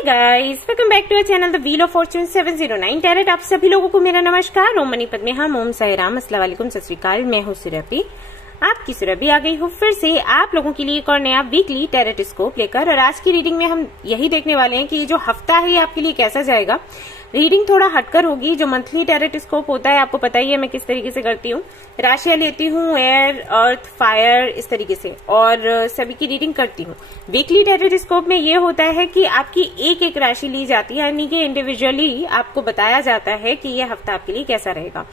Hi guys, welcome back to our channel the wheel of fortune 709 tarot. आप सभी लोगों को मेरा नमस्कार। ओम मनी पद्मे हम, ओम साई राम, अस्सलाम वालेकुम, सत श्री अकाल। मैं हूँ सुरभि, आपकी सुरभि आ गई हूँ फिर से आप लोगों के लिए एक और नया वीकली टैरेटस्कोप लेकर। और आज की रीडिंग में हम यही देखने वाले हैं कि ये जो हफ्ता है ये आपके लिए कैसा जाएगा। रीडिंग थोड़ा हटकर होगी। जो मंथली टैरेटस्कोप होता है आपको पता ही है मैं किस तरीके से करती हूँ। राशियां लेती हूँ, एयर, अर्थ, फायर, इस तरीके से, और सभी की रीडिंग करती हूँ। वीकली टैरेटस्कोप में ये होता है कि आपकी एक एक राशि ली जाती है, यानी कि इंडिविजुअली आपको बताया जाता है कि ये हफ्ता आपके लिए कैसा रहेगा।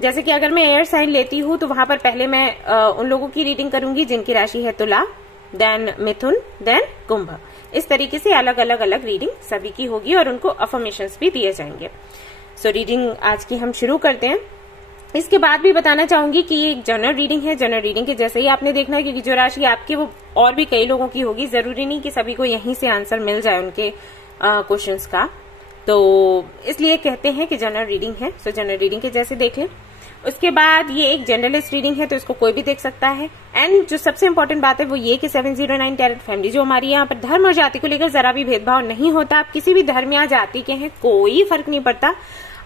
जैसे कि अगर मैं एयर साइन लेती हूँ तो वहां पर पहले मैं उन लोगों की रीडिंग करूंगी जिनकी राशि है तुला, देन मिथुन, देन कुंभ। इस तरीके से अलग अलग रीडिंग सभी की होगी और उनको अफर्मेशंस भी दिए जाएंगे। सो रीडिंग आज की हम शुरू करते हैं। इसके बाद भी बताना चाहूंगी कि ये एक जनरल रीडिंग है। जनरल रीडिंग के जैसे ही आपने देखना है, क्योंकि जो राशि आपकी वो और भी कई लोगों की होगी, जरूरी नहीं कि सभी को यहीं से आंसर मिल जाए उनके क्वेश्चंस का, तो इसलिए कहते हैं कि जनरल रीडिंग है। सो जनरल रीडिंग के जैसे देख लें। उसके बाद ये एक जनरलिस्ट रीडिंग है तो इसको कोई भी देख सकता है। एंड जो सबसे इंपॉर्टेंट बात है वो ये कि 709 टैरेट फैमिली जो हमारी यहाँ पर धर्म और जाति को लेकर जरा भी भेदभाव नहीं होता। आप किसी भी धर्म या जाति के हैं, कोई फर्क नहीं पड़ता।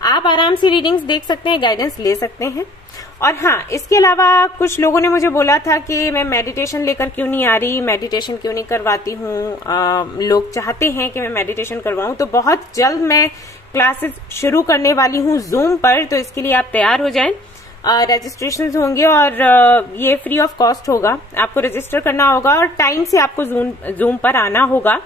आप आराम से रीडिंग्स देख सकते हैं, गाइडेंस ले सकते हैं। और हाँ, इसके अलावा कुछ लोगों ने मुझे बोला था कि मैं मेडिटेशन लेकर क्यों नहीं आ रही, मेडिटेशन क्यों नहीं करवाती हूँ। लोग चाहते हैं कि मैं मेडिटेशन करवाऊं, तो बहुत जल्द मैं क्लासेस शुरू करने वाली हूँ जूम पर, तो इसके लिए आप तैयार हो जाएं। रजिस्ट्रेशन होंगे और ये फ्री ऑफ कॉस्ट होगा। आपको रजिस्टर करना होगा और टाइम से आपको जूम पर आना होगा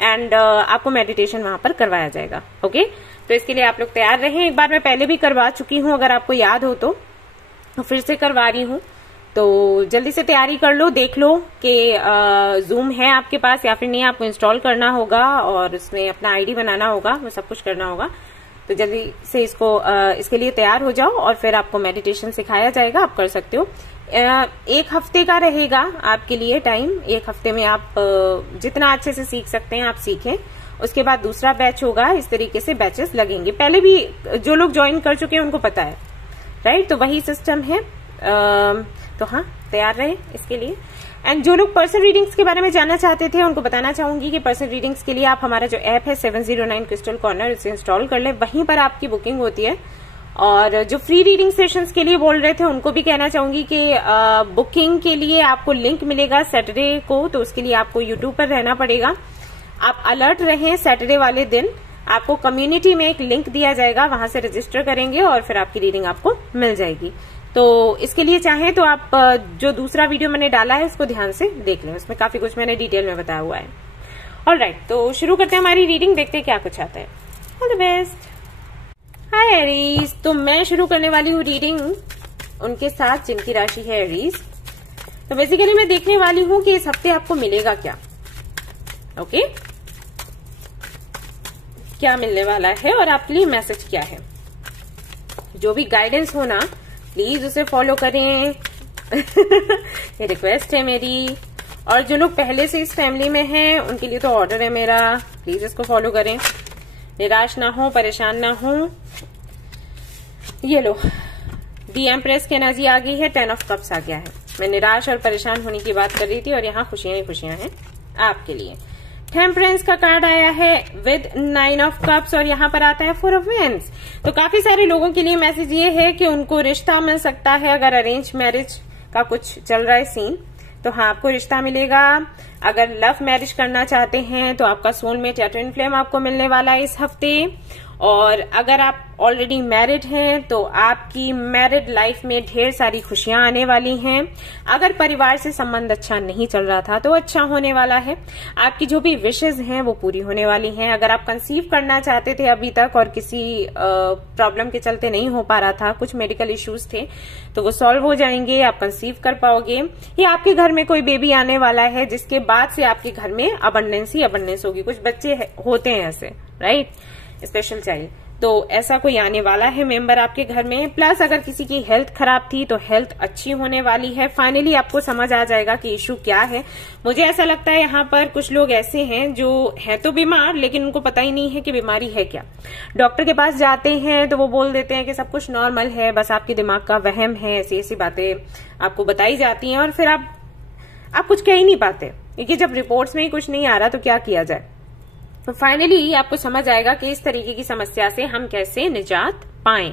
एंड आपको मेडिटेशन वहां पर करवाया जाएगा। ओके, तो इसके लिए आप लोग तैयार रहें। एक बार मैं पहले भी करवा चुकी हूँ, अगर आपको याद हो तो फिर से करवा रही हूँ, तो जल्दी से तैयारी कर लो। देख लो कि जूम है आपके पास या फिर नहीं, आपको इंस्टॉल करना होगा और उसमें अपना आईडी बनाना होगा, वो सब कुछ करना होगा। तो जल्दी से इसके लिए तैयार हो जाओ और फिर आपको मेडिटेशन सिखाया जाएगा, आप कर सकते हो। एक हफ्ते का रहेगा आपके लिए टाइम। एक हफ्ते में आप जितना अच्छे से सीख सकते हैं आप सीखें। उसके बाद दूसरा बैच होगा। इस तरीके से बैचेस लगेंगे। पहले भी जो लोग ज्वाइन कर चुके हैं उनको पता है, राइट? तो वही सिस्टम है। तो हाँ, तैयार रहे इसके लिए। एंड जो लोग पर्सनल रीडिंग्स के बारे में जानना चाहते थे उनको बताना चाहूंगी कि पर्सनल रीडिंग्स के लिए आप हमारा जो ऐप है 709 क्रिस्टल कॉर्नर, इसे इंस्टॉल कर ले। वहीं पर आपकी बुकिंग होती है। और जो फ्री रीडिंग सेशंस के लिए बोल रहे थे उनको भी कहना चाहूंगी कि बुकिंग के लिए आपको लिंक मिलेगा सैटरडे को, तो उसके लिए आपको यूट्यूब पर रहना पड़ेगा। आप अलर्ट रहें। सैटरडे वाले दिन आपको कम्युनिटी में एक लिंक दिया जाएगा, वहां से रजिस्टर करेंगे और फिर आपकी रीडिंग आपको मिल जाएगी। तो इसके लिए चाहें तो आप जो दूसरा वीडियो मैंने डाला है उसको ध्यान से देख लें, उसमें काफी कुछ मैंने डिटेल में बताया हुआ है। ऑलराइट, तो शुरू करते हैं हमारी रीडिंग, देखते हैं क्या कुछ आता है। All the best. Hi Aries, तो मैं शुरू करने वाली हूँ रीडिंग उनके साथ जिनकी राशि है एरीज। तो बेसिकली मैं देखने वाली हूँ कि इस हफ्ते आपको मिलेगा क्या। ओके, क्या मिलने वाला है और आपके लिए मैसेज क्या है। जो भी गाइडेंस हो ना, प्लीज उसे फॉलो करें। ये रिक्वेस्ट है मेरी। और जो लोग पहले से इस फैमिली में हैं उनके लिए तो ऑर्डर है मेरा, प्लीज इसको फॉलो करें। निराश ना हो, परेशान ना हो। ये लो, दी एम्प्रेस की एनर्जी आ गई है, 10 ऑफ कप्स आ गया है। मैं निराश और परेशान होने की बात कर रही थी और यहाँ खुशियां ही खुशियां हैं आपके लिए। टेम्परेंस का कार्ड आया है विद 9 ऑफ कप्स और यहाँ पर आता है 4 ऑफ वेंस। तो काफी सारे लोगों के लिए मैसेज ये है कि उनको रिश्ता मिल सकता है। अगर अरेंज मैरिज का कुछ चल रहा है सीन, तो हाँ, आपको रिश्ता मिलेगा। अगर लव मैरिज करना चाहते हैं तो आपका सोलमेट या ट्विन फ्लेम आपको मिलने वाला है इस हफ्ते। और अगर आप ऑलरेडी मैरिड हैं तो आपकी मैरिड लाइफ में ढेर सारी खुशियां आने वाली हैं। अगर परिवार से संबंध अच्छा नहीं चल रहा था तो अच्छा होने वाला है। आपकी जो भी विशेज हैं वो पूरी होने वाली हैं। अगर आप कंसीव करना चाहते थे अभी तक और किसी प्रॉब्लम के चलते नहीं हो पा रहा था, कुछ मेडिकल इश्यूज थे, तो वो सॉल्व हो जाएंगे, आप कंसीव कर पाओगे। या आपके घर में कोई बेबी आने वाला है जिसके बाद से आपके घर में अबंडेंस होगी। कुछ बच्चे होते हैं ऐसे, राइट, स्पेशल चाइल्ड, तो ऐसा कोई आने वाला है मेंबर आपके घर में। प्लस अगर किसी की हेल्थ खराब थी तो हेल्थ अच्छी होने वाली है। फाइनली आपको समझ आ जाएगा कि इशू क्या है। मुझे ऐसा लगता है यहाँ पर कुछ लोग ऐसे हैं जो है तो बीमार लेकिन उनको पता ही नहीं है कि बीमारी है क्या। डॉक्टर के पास जाते हैं तो वो बोल देते हैं कि सब कुछ नॉर्मल है, बस आपके दिमाग का वहम है। ऐसी ऐसी बातें आपको बताई जाती हैं और फिर आप कुछ कह ही नहीं पाते, क्योंकि जब रिपोर्ट्स में ही कुछ नहीं आ रहा तो क्या किया जाए। तो फाइनली आपको समझ आएगा कि इस तरीके की समस्या से हम कैसे निजात पाएं।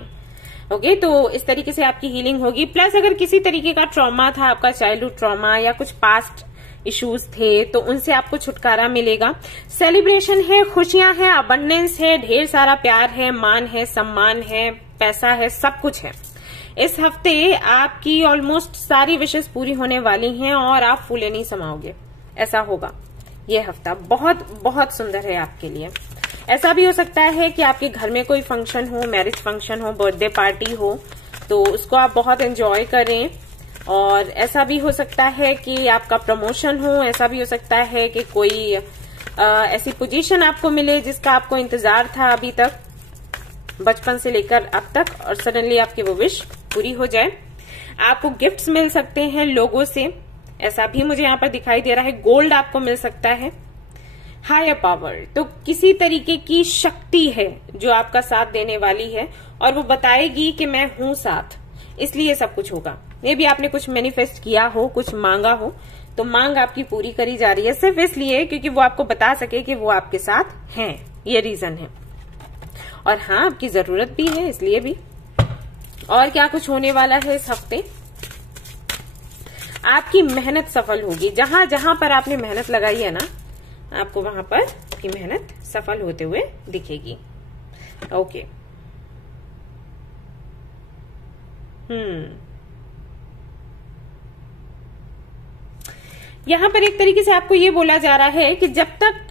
ओके, तो इस तरीके से आपकी हीलिंग होगी। प्लस अगर किसी तरीके का ट्रॉमा था, आपका चाइल्डहुड ट्रॉमा या कुछ पास्ट इश्यूज थे, तो उनसे आपको छुटकारा मिलेगा। सेलिब्रेशन है, खुशियां हैं, अबंडेंस है, ढेर सारा प्यार है, मान है, सम्मान है, पैसा है, सब कुछ है। इस हफ्ते आपकी ऑलमोस्ट सारी विशेष पूरी होने वाली हैं और आप फूले नहीं समाओगे, ऐसा होगा। ये हफ्ता बहुत बहुत सुंदर है आपके लिए। ऐसा भी हो सकता है कि आपके घर में कोई फंक्शन हो, मैरिज फंक्शन हो, बर्थडे पार्टी हो, तो उसको आप बहुत एंजॉय करें। और ऐसा भी हो सकता है कि आपका प्रमोशन हो, ऐसा भी हो सकता है कि कोई ऐसी पोजीशन आपको मिले जिसका आपको इंतजार था अभी तक, बचपन से लेकर अब तक, और सडनली आपकी वो विश पूरी हो जाए। आपको गिफ्ट्स मिल सकते हैं लोगों से, ऐसा भी मुझे यहाँ पर दिखाई दे रहा है। गोल्ड आपको मिल सकता है। हायर पावर, तो किसी तरीके की शक्ति है जो आपका साथ देने वाली है और वो बताएगी कि मैं हूं साथ, इसलिए सब कुछ होगा। मे भी आपने कुछ मैनिफेस्ट किया हो, कुछ मांगा हो, तो मांग आपकी पूरी करी जा रही है सिर्फ इसलिए क्योंकि वो आपको बता सके कि वो आपके साथ हैं, ये रीजन है। और हाँ, आपकी जरूरत भी है, इसलिए भी। और क्या कुछ होने वाला है इस हफ्ते? आपकी मेहनत सफल होगी। जहां जहां पर आपने मेहनत लगाई है ना, आपको वहां पर आपकी मेहनत सफल होते हुए दिखेगी। ओके, यहां पर एक तरीके से आपको ये बोला जा रहा है कि जब तक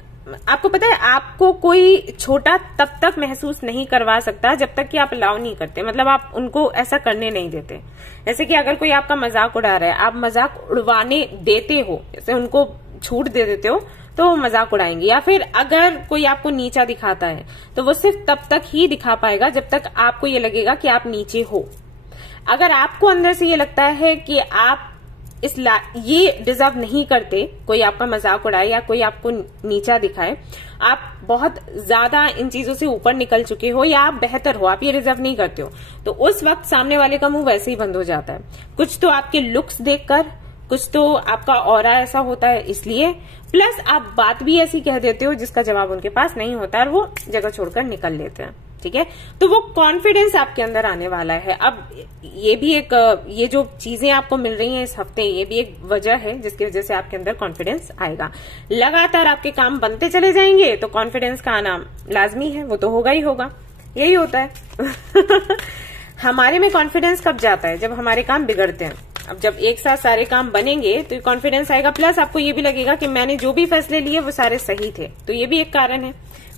आपको पता है, आपको कोई छोटा तब तक महसूस नहीं करवा सकता जब तक कि आप अलाउ नहीं करते, मतलब आप उनको ऐसा करने नहीं देते। जैसे कि अगर कोई आपका मजाक उड़ा रहा है, आप मजाक उड़वाने देते हो, जैसे उनको छूट दे देते हो, तो वो मजाक उड़ाएंगे। या फिर अगर कोई आपको नीचा दिखाता है, तो वो सिर्फ तब तक ही दिखा पाएगा जब तक आपको ये लगेगा कि आप नीचे हो। अगर आपको अंदर से ये लगता है कि आप ये डिजर्व नहीं करते, कोई आपका मजाक उड़ाए या कोई आपको नीचा दिखाए, आप बहुत ज्यादा इन चीजों से ऊपर निकल चुके हो या आप बेहतर हो, आप ये डिजर्व नहीं करते हो, तो उस वक्त सामने वाले का मुंह वैसे ही बंद हो जाता है। कुछ तो आपके लुक्स देखकर, कुछ तो आपका ऑरा ऐसा होता है इसलिए, प्लस आप बात भी ऐसी कह देते हो जिसका जवाब उनके पास नहीं होता और वो जगह छोड़कर निकल लेते हैं। ठीक है, तो वो कॉन्फिडेंस आपके अंदर आने वाला है। अब ये भी एक, ये जो चीजें आपको मिल रही हैं इस हफ्ते, ये भी एक वजह है जिसकी वजह से आपके अंदर कॉन्फिडेंस आएगा। लगातार आपके काम बनते चले जाएंगे तो कॉन्फिडेंस का आना लाजमी है, वो तो होगा ही होगा, यही होता है। हमारे में कॉन्फिडेंस कब जाता है? जब हमारे काम बिगड़ते हैं। अब जब एक साथ सारे काम बनेंगे तो कॉन्फिडेंस आएगा, प्लस आपको ये भी लगेगा कि मैंने जो भी फैसले लिए वो सारे सही थे, तो ये भी एक कारण है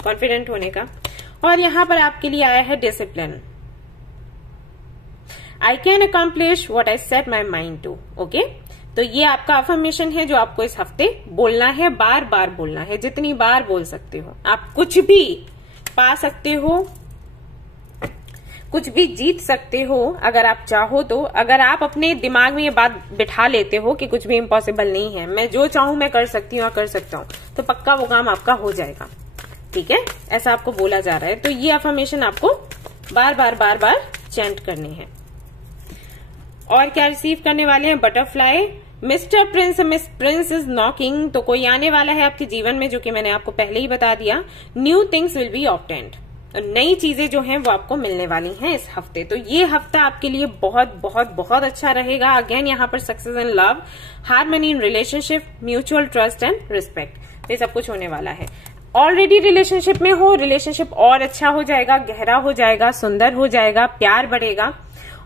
कॉन्फिडेंट होने का। और यहां पर आपके लिए आया है discipline. I can accomplish what I set my mind to. Okay, तो ये आपका अफर्मेशन है जो आपको इस हफ्ते बोलना है, बार बार बोलना है, जितनी बार बोल सकते हो। आप कुछ भी पा सकते हो, कुछ भी जीत सकते हो अगर आप चाहो तो। अगर आप अपने दिमाग में ये बात बिठा लेते हो कि कुछ भी इम्पॉसिबल नहीं है, मैं जो चाहूं मैं कर सकती हूँ या कर सकता हूँ, तो पक्का वो काम आपका हो जाएगा। ठीक है, ऐसा आपको बोला जा रहा है। तो ये अफर्मेशन आपको बार बार बार बार चैंट करने हैं। और क्या रिसीव करने वाले हैं? Butterfly, mister Prince, miss Prince is knocking. तो कोई आने वाला है आपके जीवन में, जो कि मैंने आपको पहले ही बता दिया। New things will be obtained, नई चीजें जो हैं वो आपको मिलने वाली हैं इस हफ्ते। तो ये हफ्ता आपके लिए बहुत बहुत बहुत अच्छा रहेगा। अगेन यहाँ पर success in love, harmony in relationship, mutual trust and respect, ये सब कुछ होने वाला है। ऑलरेडी रिलेशनशिप में हो, रिलेशनशिप और अच्छा हो जाएगा, गहरा हो जाएगा, सुंदर हो जाएगा, प्यार बढ़ेगा।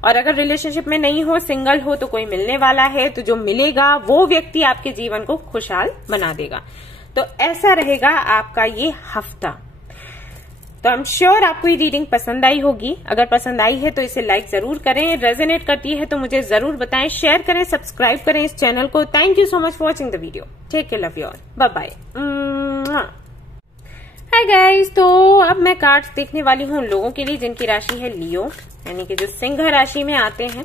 और अगर रिलेशनशिप में नहीं हो, सिंगल हो, तो कोई मिलने वाला है, तो जो मिलेगा वो व्यक्ति आपके जीवन को खुशहाल बना देगा। तो ऐसा रहेगा आपका ये हफ्ता। तो आई एम श्योर आपको ये रीडिंग पसंद आई होगी। अगर पसंद आई है तो इसे लाइक जरूर करें, रेजोनेट करती है तो मुझे जरूर बताएं, शेयर करें, सब्सक्राइब करें इस चैनल को। Thank you so much for watching the video. Take care, love you all, bye bye. Hi guys, तो अब मैं कार्ड्स देखने वाली हूँ लोगों के लिए जिनकी राशि है लियो, यानी कि जो सिंह राशि में आते हैं।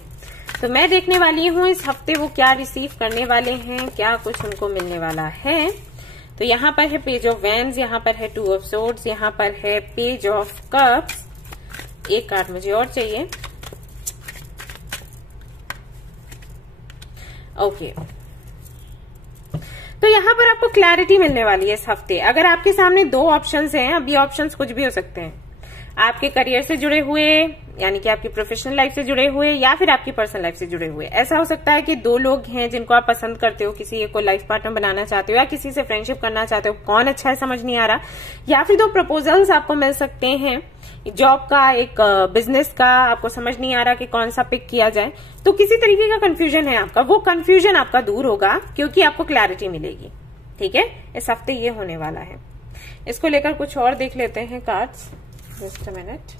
तो मैं देखने वाली हूँ इस हफ्ते वो क्या रिसीव करने वाले हैं, क्या कुछ उनको मिलने वाला है। तो यहाँ पर है पेज ऑफ वैंड्स, यहाँ पर है 2 ऑफ सोर्ड्स, यहाँ पर है पेज ऑफ कप्स। एक कार्ड मुझे और चाहिए। ओके, तो यहाँ पर आपको क्लैरिटी मिलने वाली है इस हफ्ते। अगर आपके सामने दो ऑप्शंस हैं, अब ये ऑप्शंस कुछ भी हो सकते हैं, आपके करियर से जुड़े हुए यानी कि आपकी प्रोफेशनल लाइफ से जुड़े हुए या फिर आपकी पर्सनल लाइफ से जुड़े हुए। ऐसा हो सकता है कि दो लोग हैं जिनको आप पसंद करते हो, किसी एक को लाइफ पार्टनर बनाना चाहते हो या किसी से फ्रेंडशिप करना चाहते हो, कौन अच्छा है समझ नहीं आ रहा, या फिर दो प्रपोजल्स आपको मिल सकते हैं, जॉब का, एक बिजनेस का, आपको समझ नहीं आ रहा कि कौन सा पिक किया जाए। तो किसी तरीके का कंफ्यूजन है आपका, वो कंफ्यूजन आपका दूर होगा क्योंकि आपको क्लैरिटी मिलेगी। ठीक है, इस हफ्ते ये होने वाला है। इसको लेकर कुछ और देख लेते हैं कार्ड्स। Just a minute.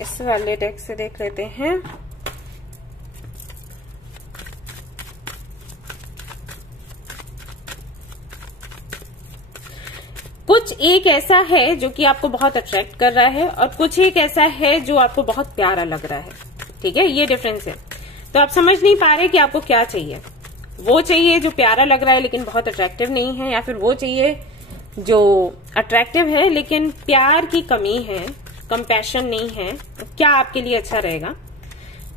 इस वाले डेक से देख लेते हैं। कुछ एक ऐसा है जो कि आपको बहुत अट्रैक्ट कर रहा है और कुछ एक ऐसा है जो आपको बहुत प्यारा लग रहा है। ठीक है, ये डिफरेंस है। तो आप समझ नहीं पा रहे कि आपको क्या चाहिए। वो चाहिए जो प्यारा लग रहा है लेकिन बहुत अट्रैक्टिव नहीं है, या फिर वो चाहिए जो अट्रैक्टिव है लेकिन प्यार की कमी है, कंपैशन नहीं है। क्या आपके लिए अच्छा रहेगा?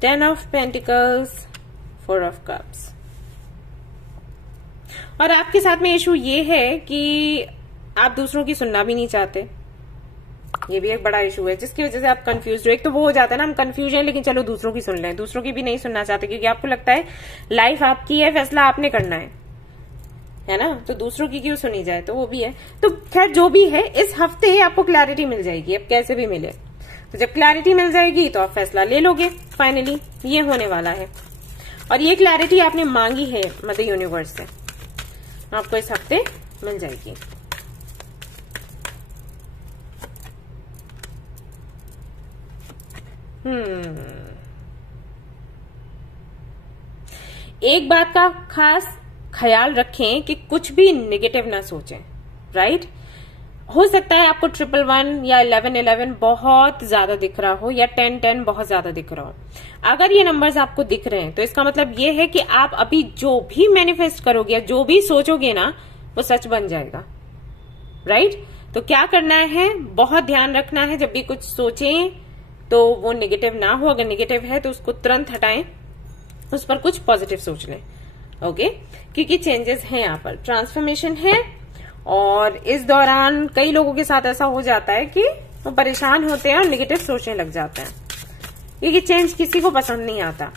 10 ऑफ पेंटिकल्स, 4 ऑफ कप्स। और आपके साथ में इशू ये है कि आप दूसरों की सुनना भी नहीं चाहते। ये भी एक बड़ा इशू है जिसकी वजह से आप कंफ्यूज हो। एक तो वो हो जाता है ना, हम कंफ्यूज हैं लेकिन चलो दूसरों की सुन लें, दूसरों की भी नहीं सुनना चाहते क्योंकि आपको लगता है लाइफ आपकी है, फैसला आपने करना है ना, तो दूसरों की क्यों सुनी जाए। तो वो भी है। तो खैर जो भी है, इस हफ्ते आपको क्लैरिटी मिल जाएगी, अब कैसे भी मिले। तो जब क्लैरिटी मिल जाएगी तो आप फैसला ले लोगे फाइनली। ये होने वाला है और ये क्लैरिटी आपने मांगी है मदर यूनिवर्स से, आपको इस हफ्ते मिल जाएगी। एक बात का खास ख्याल रखें कि कुछ भी नेगेटिव ना सोचें। राइट, हो सकता है आपको 111 या 1111 बहुत ज्यादा दिख रहा हो या 1010 बहुत ज्यादा दिख रहा हो। अगर ये नंबर्स आपको दिख रहे हैं तो इसका मतलब ये है कि आप अभी जो भी मैनिफेस्ट करोगे, जो भी सोचोगे ना, वो सच बन जाएगा। राइट, तो क्या करना है, बहुत ध्यान रखना है जब भी कुछ सोचें तो वो नेगेटिव ना हो। अगर नेगेटिव है तो उसको तुरंत हटाएं, उस पर कुछ पॉजिटिव सोच लें। ओके, क्योंकि चेंजेस हैं यहाँ पर, ट्रांसफॉर्मेशन है। और इस दौरान कई लोगों के साथ ऐसा हो जाता है कि वो परेशान होते हैं और नेगेटिव सोचने लग जाते हैं, क्योंकि चेंज किसी को पसंद नहीं आता।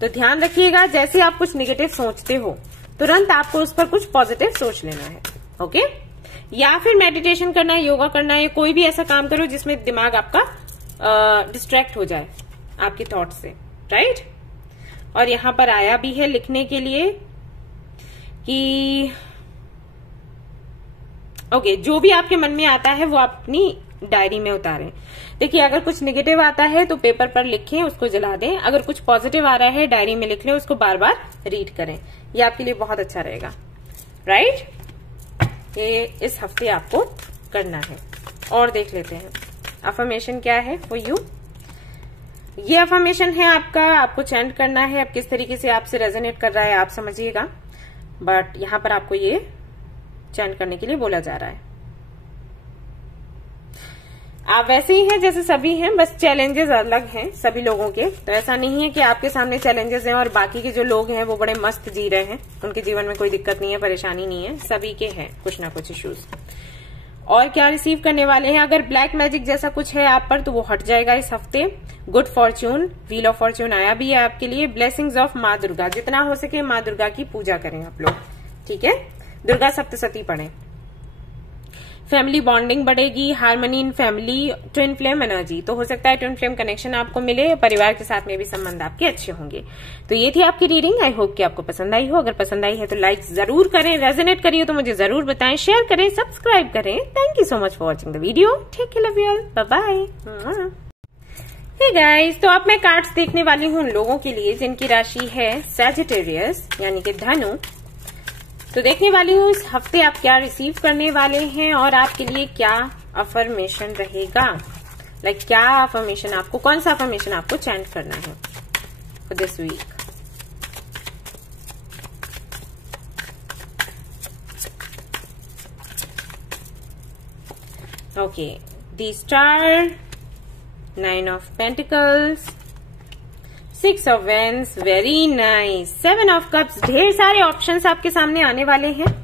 तो ध्यान रखिएगा, जैसे आप कुछ नेगेटिव सोचते हो तुरंत आपको उस पर कुछ पॉजिटिव सोच लेना है। ओके, या फिर मेडिटेशन करना है, योगा करना है, कोई भी ऐसा काम करो जिसमें दिमाग आपका डिस्ट्रैक्ट हो जाए आपके थॉट से। राइट, और यहां पर आया भी है लिखने के लिए कि ओके, जो भी आपके मन में आता है वो आप अपनी डायरी में उतारें। देखिए, अगर कुछ नेगेटिव आता है तो पेपर पर लिखें, उसको जला दें। अगर कुछ पॉजिटिव आ रहा है डायरी में लिख लें, उसको बार बार रीड करें। ये आपके लिए बहुत अच्छा रहेगा। राइट, ये इस हफ्ते आपको करना है। और देख लेते हैं अफर्मेशन क्या है फॉर यू। ये अफर्मेशन है आपका, आपको चैंट करना है। अब किस तरीके से आपसे रेजोनेट कर रहा है आप समझिएगा, बट यहां पर आपको ये चैंट करने के लिए बोला जा रहा है। आप वैसे ही हैं जैसे सभी हैं, बस चैलेंजेस अलग हैं सभी लोगों के। तो ऐसा नहीं है कि आपके सामने चैलेंजेस हैं और बाकी के जो लोग हैं वो बड़े मस्त जी रहे हैं, उनके जीवन में कोई दिक्कत नहीं है, परेशानी नहीं है। सभी के हैं कुछ ना कुछ इश्यूज। और क्या रिसीव करने वाले हैं, अगर ब्लैक मैजिक जैसा कुछ है आप पर तो वो हट जाएगा इस हफ्ते। Good Fortune, wheel of Fortune आया भी है आपके लिए। ब्लेसिंग्स ऑफ माँ दुर्गा, जितना हो सके माँ दुर्गा की पूजा करें आप लोग। ठीक है, दुर्गा सप्तशती पढ़ें। फैमिली बॉन्डिंग बढ़ेगी, harmony in family, twin flame energy. तो हो सकता है ट्विन फ्लेम कनेक्शन आपको मिले, परिवार के साथ में भी संबंध आपके अच्छे होंगे। तो ये थी आपकी रीडिंग। आई होप कि आपको पसंद आई हो। अगर पसंद आई है तो लाइक जरूर करें, रेजोनेट करिए तो मुझे जरूर बताएं, शेयर करें, सब्सक्राइब करें। Thank you so much for watching the video. Take care, love you all, bye bye. Hey guys, तो अब मैं कार्ड्स देखने वाली हूँ उन लोगों के लिए जिनकी राशि है सैजिटेरियस यानी कि धनु। तो देखने वाली हूँ इस हफ्ते आप क्या रिसीव करने वाले हैं और आपके लिए क्या अफर्मेशन रहेगा। लाइक क्या अफर्मेशन आपको, कौन सा अफर्मेशन आपको चैंट करना है for this week. Okay, the star, 9 of pentacles, 6 of wands, very nice, 7 of cups. ढेर सारे ऑप्शंस आपके सामने आने वाले हैं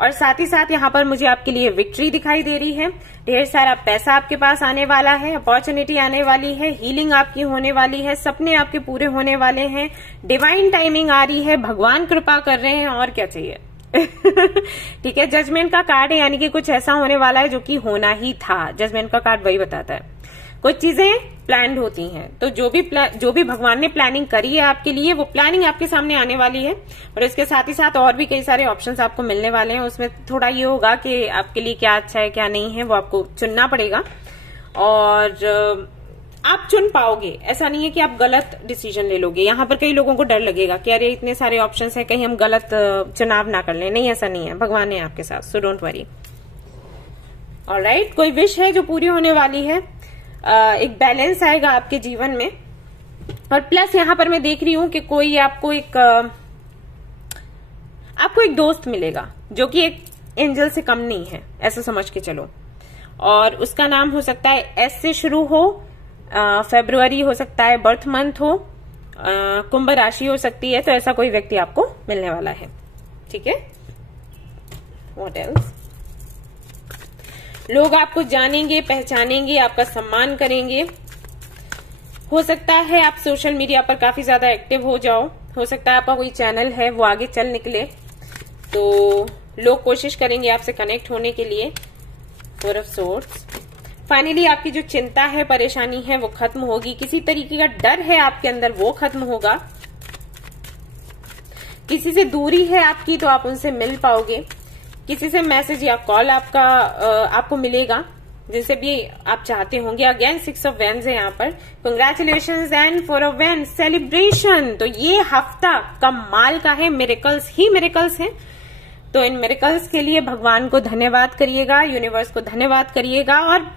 और साथ ही साथ यहाँ पर मुझे आपके लिए विक्ट्री दिखाई दे रही है। ढेर सारा पैसा आपके पास आने वाला है, अपॉर्चुनिटी आने वाली है, हीलिंग आपकी होने वाली है, सपने आपके पूरे होने वाले हैं, डिवाइन टाइमिंग आ रही है, भगवान कृपा कर रहे हैं, और क्या चाहिए। ठीक है, जजमेंट का कार्ड है, यानी कि कुछ ऐसा होने वाला है जो कि होना ही था। जजमेंट का कार्ड वही बताता है, कुछ चीजें प्लान्ड होती हैं, तो जो भी भगवान ने प्लानिंग करी है आपके लिए, वो प्लानिंग आपके सामने आने वाली है। और इसके साथ ही साथ और भी कई सारे ऑप्शंस आपको मिलने वाले हैं। उसमें थोड़ा ये होगा कि आपके लिए क्या अच्छा है क्या नहीं है, वो आपको चुनना पड़ेगा और आप चुन पाओगे। ऐसा नहीं है कि आप गलत डिसीजन ले लोगे। यहाँ पर कई लोगों को डर लगेगा कि अरे इतने सारे ऑप्शंस हैं, कहीं हम गलत चुनाव ना कर लें। नहीं, ऐसा नहीं है, भगवान है आपके साथ, सो डोंट वरी। ऑलराइट, कोई विश है जो पूरी होने वाली है, एक बैलेंस आएगा आपके जीवन में। और प्लस यहाँ पर मैं देख रही हूं कि कोई आपको एक दोस्त मिलेगा जो कि एक एंजल से कम नहीं है, ऐसा समझ के चलो। और उसका नाम हो सकता है एस से शुरू हो, फरवरी हो सकता है, बर्थ मंथ हो, कुंभ राशि हो सकती है। तो ऐसा कोई व्यक्ति आपको मिलने वाला है। ठीक है, व्हाट एल्स? लोग आपको जानेंगे, पहचानेंगे, आपका सम्मान करेंगे। हो सकता है आप सोशल मीडिया पर काफी ज्यादा एक्टिव हो जाओ, हो सकता है आपका कोई चैनल है वो आगे चल निकले, तो लोग कोशिश करेंगे आपसे कनेक्ट होने के लिए। 4 ऑफ सोर्ड्स। फाइनली आपकी जो चिंता है, परेशानी है, वो खत्म होगी। किसी तरीके का डर है आपके अंदर, वो खत्म होगा। किसी से दूरी है आपकी, तो आप उनसे मिल पाओगे। किसी से मैसेज या कॉल आपको मिलेगा, जिनसे भी आप चाहते होंगे। अगेन 6 ऑफ वेंस है यहाँ पर। Congratulations and 4 of wands, celebration. तो ये हफ्ता कमाल का है, मिरेकल्स ही मिरेकल्स हैं। तो इन मिरेकल्स के लिए भगवान को धन्यवाद करिएगा, यूनिवर्स को धन्यवाद करिएगा और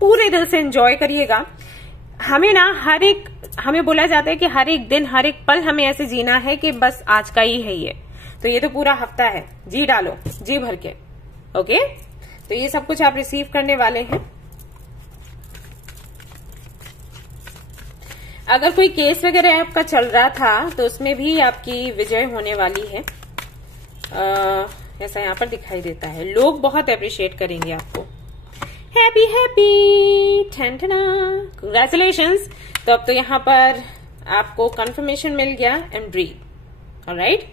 पूरे दिल से एंजॉय करिएगा। हमें बोला जाता है कि हर एक दिन, हर एक पल हमें ऐसे जीना है कि बस आज का ही है ये। तो ये तो पूरा हफ्ता है, जी डालो, जी भर के। ओके, तो ये सब कुछ आप रिसीव करने वाले हैं। अगर कोई केस वगैरह आपका चल रहा था तो उसमें भी आपकी विजय होने वाली है, ऐसा यहाँ पर दिखाई देता है। लोग बहुत अप्रिशिएट करेंगे आपको। हैप्पी हैप्पी ठंडना, कंग्रेचुलेशंस। तो अब तो यहाँ पर आपको कंफर्मेशन मिल गया एंड ब्रीथ। ऑलराइट,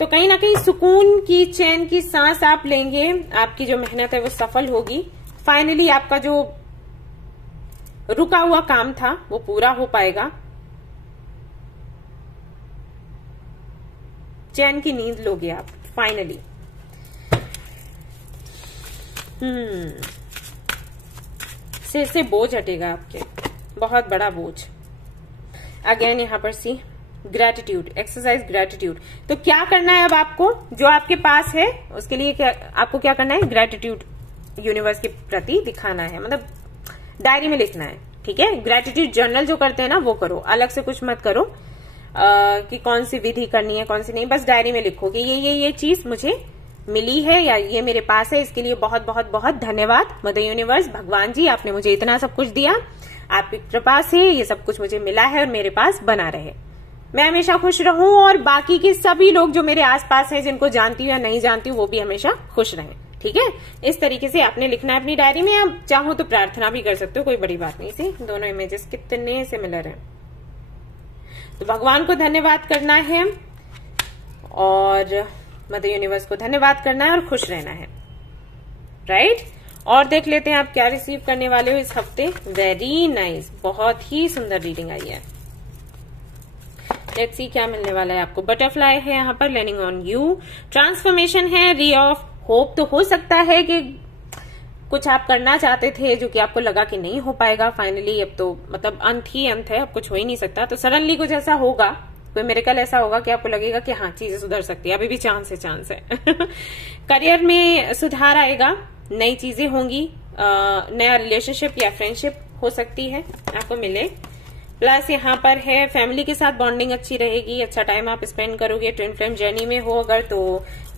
तो कहीं ना कहीं सुकून की, चैन की सांस आप लेंगे। आपकी जो मेहनत है वो सफल होगी। फाइनली आपका जो रुका हुआ काम था वो पूरा हो पाएगा। चैन की नींद लोगे आप फाइनली। सिर से बोझ हटेगा आपके, बहुत बड़ा बोझ। अगेन यहाँ पर सी ग्रेटिट्यूड, एक्सरसाइज ग्रेटिट्यूड। तो क्या करना है अब आपको, जो आपके पास है उसके लिए आपको क्या करना है, ग्रेटिट्यूड यूनिवर्स के प्रति दिखाना है, मतलब डायरी में लिखना है। ठीक है, ग्रेटिट्यूड जर्नल जो करते हैं ना वो करो, अलग से कुछ मत करो कि कौन सी विधि करनी है कौन सी नहीं। बस डायरी में लिखो कि ये चीज मुझे मिली है या ये मेरे पास है, इसके लिए बहुत बहुत बहुत धन्यवाद मदर यूनिवर्स, भगवान जी, आपने मुझे इतना सब कुछ दिया, आपकी कृपा से ये सब कुछ मुझे मिला है और मेरे पास बना रहे। मैं हमेशा खुश रहूं और बाकी के सभी लोग जो मेरे आसपास हैं, जिनको जानती हूँ या नहीं जानती हूँ, वो भी हमेशा खुश रहें। ठीक है, इस तरीके से आपने लिखना है अपनी डायरी में। आप चाहो तो प्रार्थना भी कर सकते हो, कोई बड़ी बात नहीं। सी दोनों इमेजेस कितने सिमिलर हैं। तो भगवान को धन्यवाद करना है और मदर यूनिवर्स को धन्यवाद करना है और खुश रहना है। राइट, और देख लेते हैं आप क्या रिसीव करने वाले हो इस हफ्ते। वेरी नाइस, बहुत ही सुंदर रीडिंग आई है। लेट्स सी क्या मिलने वाला है आपको। बटरफ्लाई है यहाँ पर, लर्निंग ऑन यू, ट्रांसफॉर्मेशन है, री ऑफ होप। तो हो सकता है कि कुछ आप करना चाहते थे जो कि आपको लगा कि नहीं हो पाएगा, फाइनली अब तो मतलब अंत ही अंत है, अब कुछ हो ही नहीं सकता। तो सडनली कुछ ऐसा होगा, कोई मिरेकल ऐसा होगा कि आपको लगेगा कि हाँ चीजें सुधर सकती है, अभी भी चांस है। करियर में सुधार आएगा, नई चीजें होंगी, नया रिलेशनशिप या फ्रेंडशिप हो सकती है आपको मिले। प्लस यहाँ पर है फैमिली के साथ बॉन्डिंग अच्छी रहेगी, अच्छा टाइम आप स्पेंड करोगे। ट्विन फ्लेम जर्नी में हो अगर तो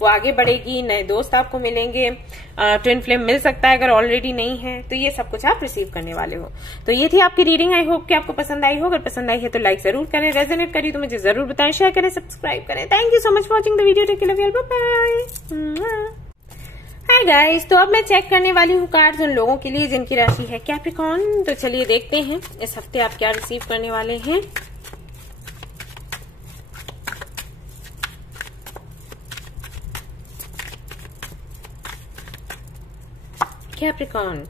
वो आगे बढ़ेगी, नए दोस्त आपको मिलेंगे, ट्विन फ्लेम मिल सकता है अगर ऑलरेडी नहीं है, तो ये सब कुछ आप रिसीव करने वाले हो। तो ये थी आपकी रीडिंग, आई होप कि आपको पसंद आई हो। अगर पसंद आई है तो लाइक जरूर करें, रेजोनेट करी तो मुझे जरूर बताएं, शेयर करें, सब्सक्राइब करें। Thank you so much for watching the video, take care, love you, bye. Hi guys, तो अब मैं चेक करने वाली हूँ कार्ड्स उन लोगों के लिए जिनकी राशि है कैप्रिकॉर्न। तो चलिए देखते हैं इस हफ्ते आप क्या रिसीव करने वाले हैं। Capricorn,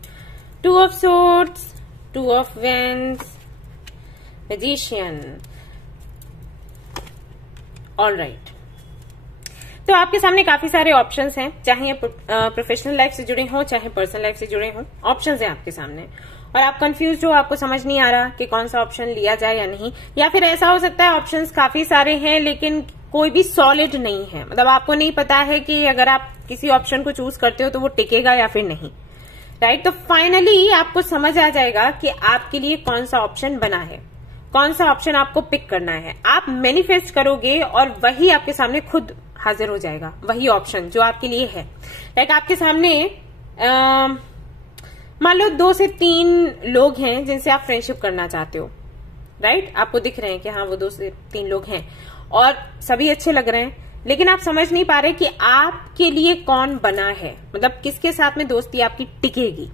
2 of swords, 2 of vends, magician. Alright, तो आपके सामने काफी सारे ऑप्शंस हैं, चाहे ये प्रोफेशनल लाइफ से जुड़े हों चाहे पर्सनल लाइफ से जुड़े हों, ऑप्शंस हैं आपके सामने और आप कंफ्यूज हो, आपको समझ नहीं आ रहा कि कौन सा ऑप्शन लिया जाए या नहीं। या फिर ऐसा हो सकता है ऑप्शंस काफी सारे हैं लेकिन कोई भी सॉलिड नहीं है, मतलब आपको नहीं पता है कि अगर आप किसी ऑप्शन को चूज करते हो तो वो टिकेगा या फिर नहीं। राइट, तो फाइनली आपको समझ आ जाएगा कि आपके लिए कौन सा ऑप्शन बना है, कौन सा ऑप्शन आपको पिक करना है। आप मैनिफेस्ट करोगे और वही आपके सामने खुद हाजिर हो जाएगा, वही ऑप्शन जो आपके लिए है। लाइक आपके सामने मान लो 2 से 3 लोग हैं जिनसे आप फ्रेंडशिप करना चाहते हो। राइट, आपको दिख रहे हैं कि हाँ वो 2 से 3 लोग हैं और सभी अच्छे लग रहे हैं, लेकिन आप समझ नहीं पा रहे कि आपके लिए कौन बना है, मतलब किसके साथ में दोस्ती आपकी टिकेगी।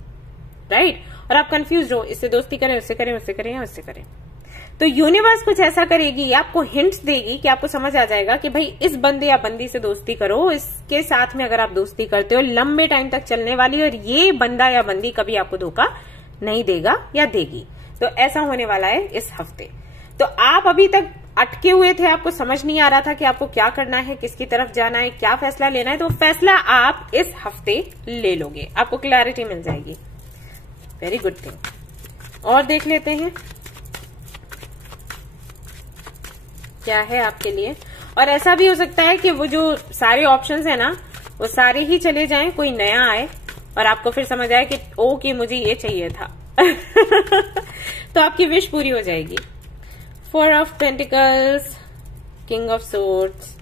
राइट, और आप कंफ्यूज हो, इससे दोस्ती करें, उससे करें, उससे करें या उससे करें। तो यूनिवर्स कुछ ऐसा करेगी, आपको हिंट्स देगी कि आपको समझ आ जाएगा कि भाई इस बंदे या बंदी से दोस्ती करो, इसके साथ में अगर आप दोस्ती करते हो लंबे टाइम तक चलने वाली, और ये बंदा या बंदी कभी आपको धोखा नहीं देगा या देगी। तो ऐसा होने वाला है इस हफ्ते। तो आप अभी तक अटके हुए थे, आपको समझ नहीं आ रहा था कि आपको क्या करना है, किसकी तरफ जाना है, क्या फैसला लेना है, तो फैसला आप इस हफ्ते ले लोगे, आपको क्लैरिटी मिल जाएगी। Very good thing. और देख लेते हैं क्या है आपके लिए। और ऐसा भी हो सकता है कि वो जो सारे ऑप्शंस है ना वो सारे ही चले जाएं, कोई नया आए और आपको फिर समझ आए कि ओके मुझे ये चाहिए था। तो आपकी विश पूरी हो जाएगी। 4 of pentacles, king of swords,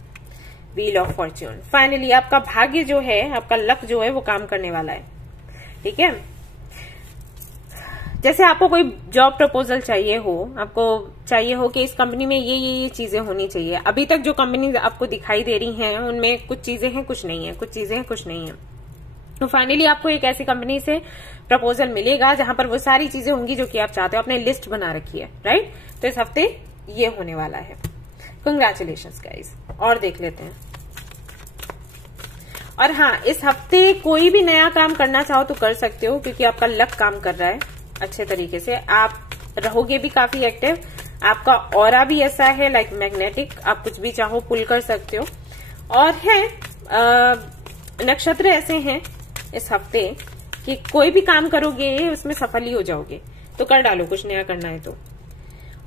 wheel of Fortune. Finally आपका भाग्य जो है, आपका लक जो है वो काम करने वाला है। ठीक है, जैसे आपको कोई जॉब प्रपोजल चाहिए हो, आपको चाहिए हो कि इस कंपनी में ये चीजें होनी चाहिए। अभी तक जो कंपनी आपको दिखाई दे रही हैं उनमें कुछ चीजें हैं, कुछ नहीं है, कुछ चीजें हैं, कुछ नहीं है। तो फाइनली आपको एक ऐसी कंपनी से प्रपोजल मिलेगा जहां पर वो सारी चीजें होंगी जो कि आप चाहते हो, आपने लिस्ट बना रखी है। राइट, तो इस हफ्ते ये होने वाला है। Congratulations guys. और देख लेते हैं। और हाँ, इस हफ्ते कोई भी नया काम करना चाहो तो कर सकते हो, क्योंकि आपका लक काम कर रहा है अच्छे तरीके से। आप रहोगे भी काफी एक्टिव, आपका ऑरा भी ऐसा है लाइक मैग्नेटिक, आप कुछ भी चाहो पुल कर सकते हो। और है नक्षत्र ऐसे हैं इस हफ्ते कि कोई भी काम करोगे उसमें सफल ही हो जाओगे, तो कर डालो, कुछ नया करना है तो।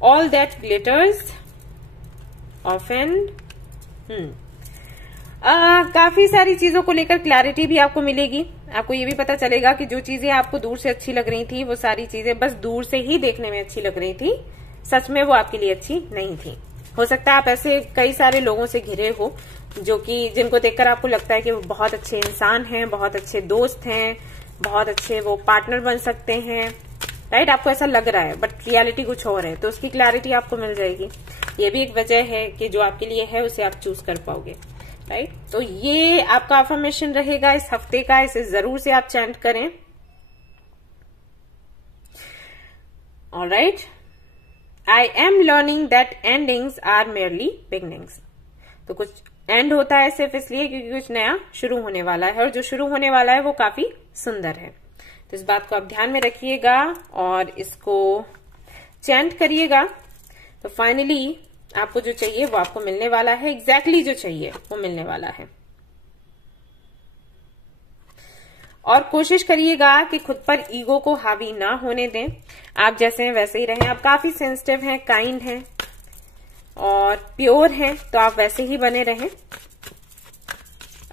All that glitters, offend. काफी सारी चीजों को लेकर क्लैरिटी भी आपको मिलेगी। आपको ये भी पता चलेगा कि जो चीजें आपको दूर से अच्छी लग रही थी वो सारी चीजें बस दूर से ही देखने में अच्छी लग रही थी, सच में वो आपके लिए अच्छी नहीं थी। हो सकता है आप ऐसे कई सारे लोगों से घिरे हो जो कि जिनको देखकर आपको लगता है कि वो बहुत अच्छे इंसान हैं, बहुत अच्छे दोस्त हैं, बहुत अच्छे वो पार्टनर बन सकते हैं। राइट, आपको ऐसा लग रहा है बट रियलिटी कुछ और है, तो उसकी क्लैरिटी आपको मिल जाएगी। ये भी एक वजह है कि जो आपके लिए है उसे आप चूज कर पाओगे। राइट, तो ये आपका अफर्मेशन रहेगा इस हफ्ते का, इसे जरूर से आप चैंट करें। Alright, I am learning that endings are merely beginnings. तो कुछ एंड होता है सिर्फ इसलिए क्योंकि कुछ नया शुरू होने वाला है, और जो शुरू होने वाला है वो काफी सुंदर है। तो इस बात को आप ध्यान में रखिएगा और इसको चैंट करिएगा। तो फाइनली आपको जो चाहिए वो आपको मिलने वाला है, एग्जैक्टली जो चाहिए वो मिलने वाला है। और कोशिश करिएगा कि खुद पर ईगो को हावी ना होने दें, आप जैसे हैं वैसे ही रहें। आप काफी सेंसिटिव हैं, काइंड हैं और प्योर हैं, तो आप वैसे ही बने रहें।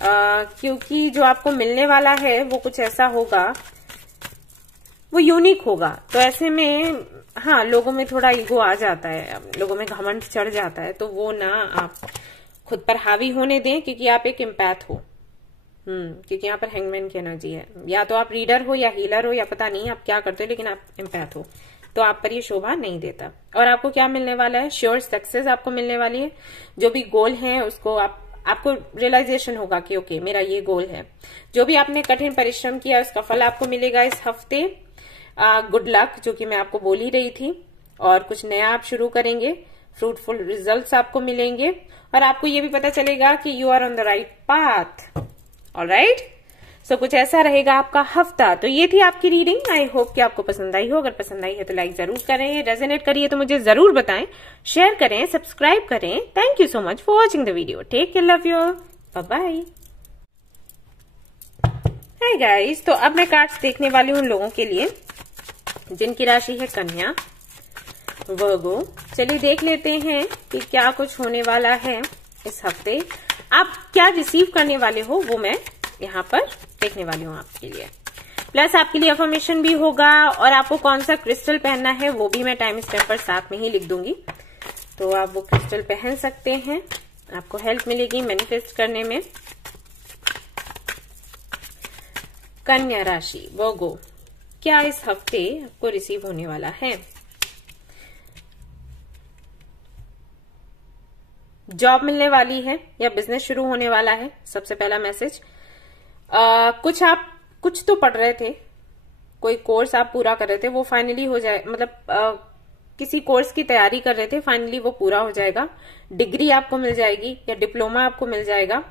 क्योंकि जो आपको मिलने वाला है वो कुछ ऐसा होगा, वो यूनिक होगा। तो ऐसे में हाँ, लोगों में थोड़ा ईगो आ जाता है, लोगों में घमंड चढ़ जाता है, तो वो ना आप खुद पर हावी होने दें, क्योंकि आप एक एम्पैथ हो। क्योंकि यहाँ पर हैंगमैन की एनर्जी है। या तो आप रीडर हो या हीलर हो या पता नहीं आप क्या करते हो, लेकिन आप एम्पैथ हो, तो आप पर ये शोभा नहीं देता। और आपको क्या मिलने वाला है? श्योर सक्सेस आपको मिलने वाली है। जो भी गोल है उसको आपको रियलाइजेशन होगा कि ओके मेरा ये गोल है। जो भी आपने कठिन परिश्रम किया उसका फल आपको मिलेगा इस हफ्ते। गुड लक, जो कि मैं आपको बोल ही रही थी। और कुछ नया आप शुरू करेंगे, फ्रूटफुल रिजल्ट्स आपको मिलेंगे, और आपको ये भी पता चलेगा कि you are on the right path. Alright, so कुछ ऐसा रहेगा आपका हफ्ता। तो ये थी आपकी रीडिंग। आई होप कि आपको पसंद आई हो। अगर पसंद आई है तो लाइक जरूर करें, रेजोनेट करिए तो मुझे जरूर बताएं, शेयर करें, सब्सक्राइब करें। Thank you so much for watching the video. Take care, love you, bye bye. Hi guys, तो अब मैं कार्ड्स देखने वाली हूँ उन लोगों के लिए जिनकी राशि है कन्या, वर्गो। चलिए देख लेते हैं कि क्या कुछ होने वाला है इस हफ्ते। आप क्या रिसीव करने वाले हो वो मैं यहाँ पर देखने वाली हूँ आपके लिए। प्लस आपके लिए अफर्मेशन भी होगा, और आपको कौन सा क्रिस्टल पहनना है वो भी मैं टाइम स्टैम्प पर साथ में ही लिख दूंगी, तो आप वो क्रिस्टल पहन सकते हैं। आपको हेल्प मिलेगी मैनिफेस्ट करने में। कन्या राशि, वर्गो, क्या इस हफ्ते आपको रिसीव होने वाला है? जॉब मिलने वाली है या बिजनेस शुरू होने वाला है, सबसे पहला मैसेज। कुछ तो पढ़ रहे थे, कोई कोर्स आप पूरा कर रहे थे, वो फाइनली हो जाए, मतलब किसी कोर्स की तैयारी कर रहे थे, फाइनली वो पूरा हो जाएगा। डिग्री आपको मिल जाएगी या डिप्लोमा आपको मिल जाएगा।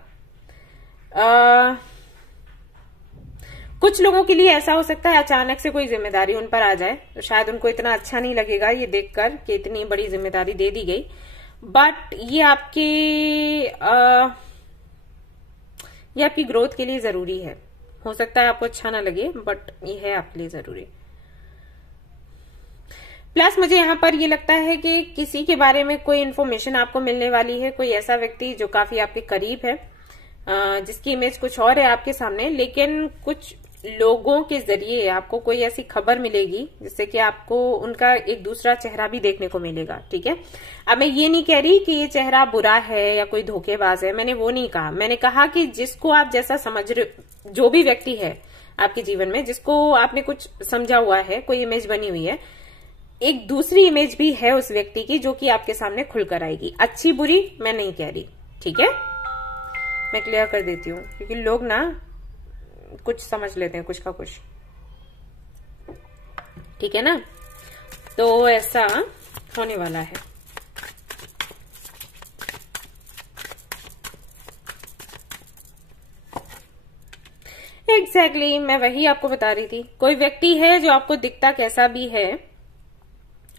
कुछ लोगों के लिए ऐसा हो सकता है अचानक से कोई जिम्मेदारी उन पर आ जाए, तो शायद उनको इतना अच्छा नहीं लगेगा ये देखकर कि इतनी बड़ी जिम्मेदारी दे दी गई, बट ये आपकी ग्रोथ के लिए जरूरी है। हो सकता है आपको अच्छा ना लगे, बट ये है आपके लिए जरूरी। प्लस मुझे यहाँ पर ये लगता है कि किसी के बारे में कोई इन्फॉर्मेशन आपको मिलने वाली है, कोई ऐसा व्यक्ति जो काफी आपके करीब है, जिसकी इमेज कुछ और है आपके सामने, लेकिन कुछ लोगों के जरिए आपको कोई ऐसी खबर मिलेगी जिससे कि आपको उनका एक दूसरा चेहरा भी देखने को मिलेगा। ठीक है, अब मैं ये नहीं कह रही कि ये चेहरा बुरा है या कोई धोखेबाज है, मैंने वो नहीं कहा। मैंने कहा कि जिसको आप जैसा समझ रहे, जो भी व्यक्ति है आपके जीवन में जिसको आपने कुछ समझा हुआ है, कोई इमेज बनी हुई है, एक दूसरी इमेज भी है उस व्यक्ति की जो कि आपके सामने खुलकर आएगी। अच्छी बुरी मैं नहीं कह रही, ठीक है, मैं क्लियर कर देती हूँ, क्योंकि लोग ना कुछ समझ लेते हैं कुछ का कुछ। ठीक है ना, तो ऐसा होने वाला है। एग्जैक्टली मैं वही आपको बता रही थी। कोई व्यक्ति है जो आपको दिखता कैसा भी है,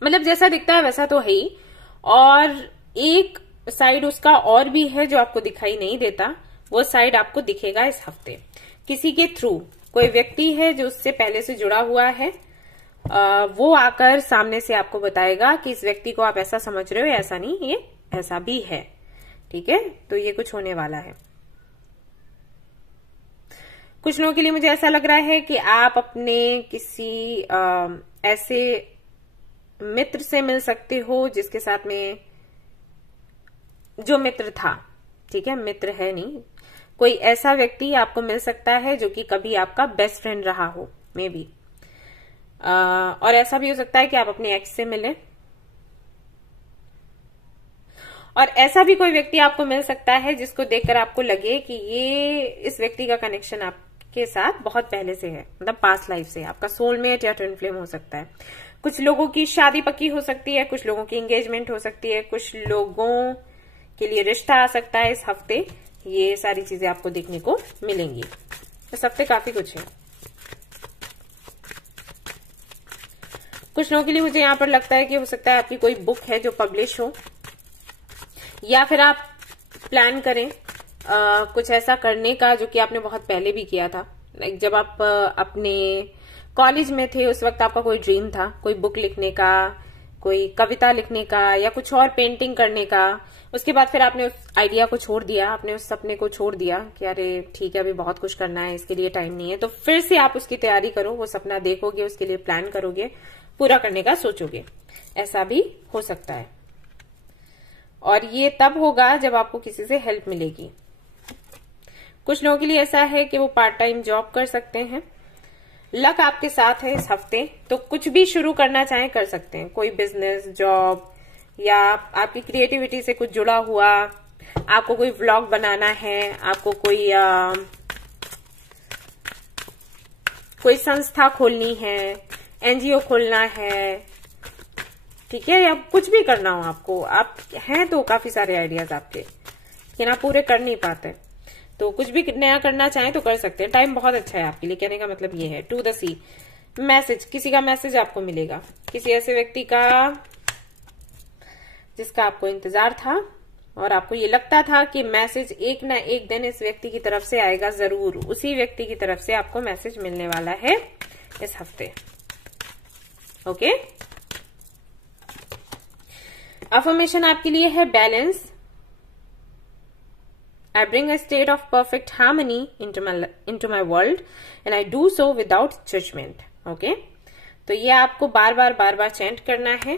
मतलब जैसा दिखता है वैसा तो है ही, और एक साइड उसका और भी है जो आपको दिखाई नहीं देता, वो साइड आपको दिखेगा इस हफ्ते किसी के थ्रू। कोई व्यक्ति है जो उससे पहले से जुड़ा हुआ है, वो आकर सामने से आपको बताएगा कि इस व्यक्ति को आप ऐसा समझ रहे हो, ऐसा नहीं, ये ऐसा भी है। ठीक है, तो ये कुछ होने वाला है। कुछ लोगों के लिए मुझे ऐसा लग रहा है कि आप अपने किसी ऐसे मित्र से मिल सकते हो जिसके साथ में जो मित्र था, ठीक है, मित्र है नहीं, कोई ऐसा व्यक्ति आपको मिल सकता है जो कि कभी आपका बेस्ट फ्रेंड रहा हो, मे बी। और ऐसा भी हो सकता है कि आप अपने एक्स से मिलें, और ऐसा भी कोई व्यक्ति आपको मिल सकता है जिसको देखकर आपको लगे कि ये इस व्यक्ति का कनेक्शन आपके साथ बहुत पहले से है, मतलब पास्ट लाइफ से, आपका सोलमेट या ट्विन फ्लेम हो सकता है। कुछ लोगों की शादी पक्की हो सकती है, कुछ लोगों की एंगेजमेंट हो सकती है, कुछ लोगों के लिए रिश्ता आ सकता है इस हफ्ते। ये सारी चीजें आपको देखने को मिलेंगी इस हफ्ते, काफी कुछ है। कुछ लोगों के लिए मुझे यहाँ पर लगता है कि हो सकता है आपकी कोई बुक है जो पब्लिश हो, या फिर आप प्लान करें कुछ ऐसा करने का जो कि आपने बहुत पहले भी किया था। लाइक जब आप अपने कॉलेज में थे उस वक्त आपका कोई ड्रीम था, कोई बुक लिखने का कोई कविता लिखने का या कुछ और पेंटिंग करने का। उसके बाद फिर आपने उस आइडिया को छोड़ दिया, आपने उस सपने को छोड़ दिया कि अरे ठीक है अभी बहुत कुछ करना है, इसके लिए टाइम नहीं है। तो फिर से आप उसकी तैयारी करो, वो सपना देखोगे, उसके लिए प्लान करोगे, पूरा करने का सोचोगे। ऐसा भी हो सकता है। और ये तब होगा जब आपको किसी से हेल्प मिलेगी। कुछ लोगों के लिए ऐसा है कि वो पार्ट टाइम जॉब कर सकते हैं। लक आपके साथ है इस हफ्ते, तो कुछ भी शुरू करना चाहें कर सकते हैं। कोई बिजनेस, जॉब या आपकी क्रिएटिविटी से कुछ जुड़ा हुआ, आपको कोई व्लॉग बनाना है, आपको कोई संस्था खोलनी है, एनजीओ खोलना है, ठीक है, या कुछ भी करना हो आपको। आप हैं तो काफी सारे आइडियाज आपके, लेकिन आप पूरे कर नहीं पाते। तो कुछ भी नया करना चाहें तो कर सकते हैं। टाइम बहुत अच्छा है आपके लिए। कहने का मतलब ये है, टू द सी मैसेज, किसी का मैसेज आपको मिलेगा, किसी ऐसे व्यक्ति का जिसका आपको इंतजार था और आपको ये लगता था कि मैसेज एक ना एक दिन इस व्यक्ति की तरफ से आएगा जरूर। उसी व्यक्ति की तरफ से आपको मैसेज मिलने वाला है इस हफ्ते। ओके, अफर्मेशन आपके लिए है balance. I bring a state of perfect harmony into my world and I do so without judgment. Okay? तो ये आपको बार बार चैंट करना है,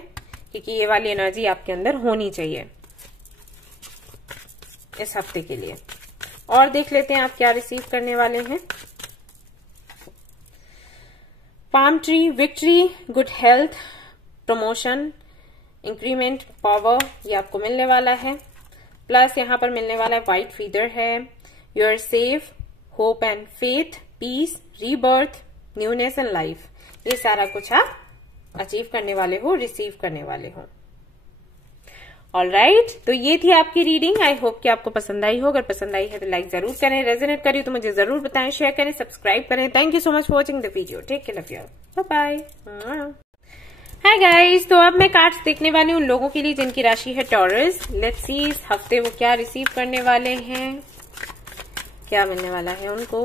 क्योंकि ये वाली एनर्जी आपके अंदर होनी चाहिए इस हफ्ते के लिए। और देख लेते हैं आप क्या रिसीव करने वाले हैं। Palm tree, victory, good health, promotion, increment, power, ये आपको मिलने वाला है। प्लस यहां पर मिलने वाला है व्हाइट फीदर है, you are safe, hope and faith, peace, rebirth, newness and life. ये सारा कुछ आप अचीव करने वाले हो, रिसीव करने वाले हो। ऑलराइट, तो ये थी आपकी रीडिंग। आई होप कि आपको पसंद आई हो। अगर पसंद आई है तो लाइक जरूर करें, रेजोनेट करी तो मुझे जरूर बताएं, शेयर करें, सब्सक्राइब करें। Thank you so much for watching the video. Take care of your, bye bye. Hi guys, तो अब मैं कार्ड्स देखने वाली हूँ उन लोगों के लिए जिनकी राशि है टॉरस। लेट्स सी इस हफ्ते वो क्या रिसीव करने वाले हैं, क्या मिलने वाला है उनको।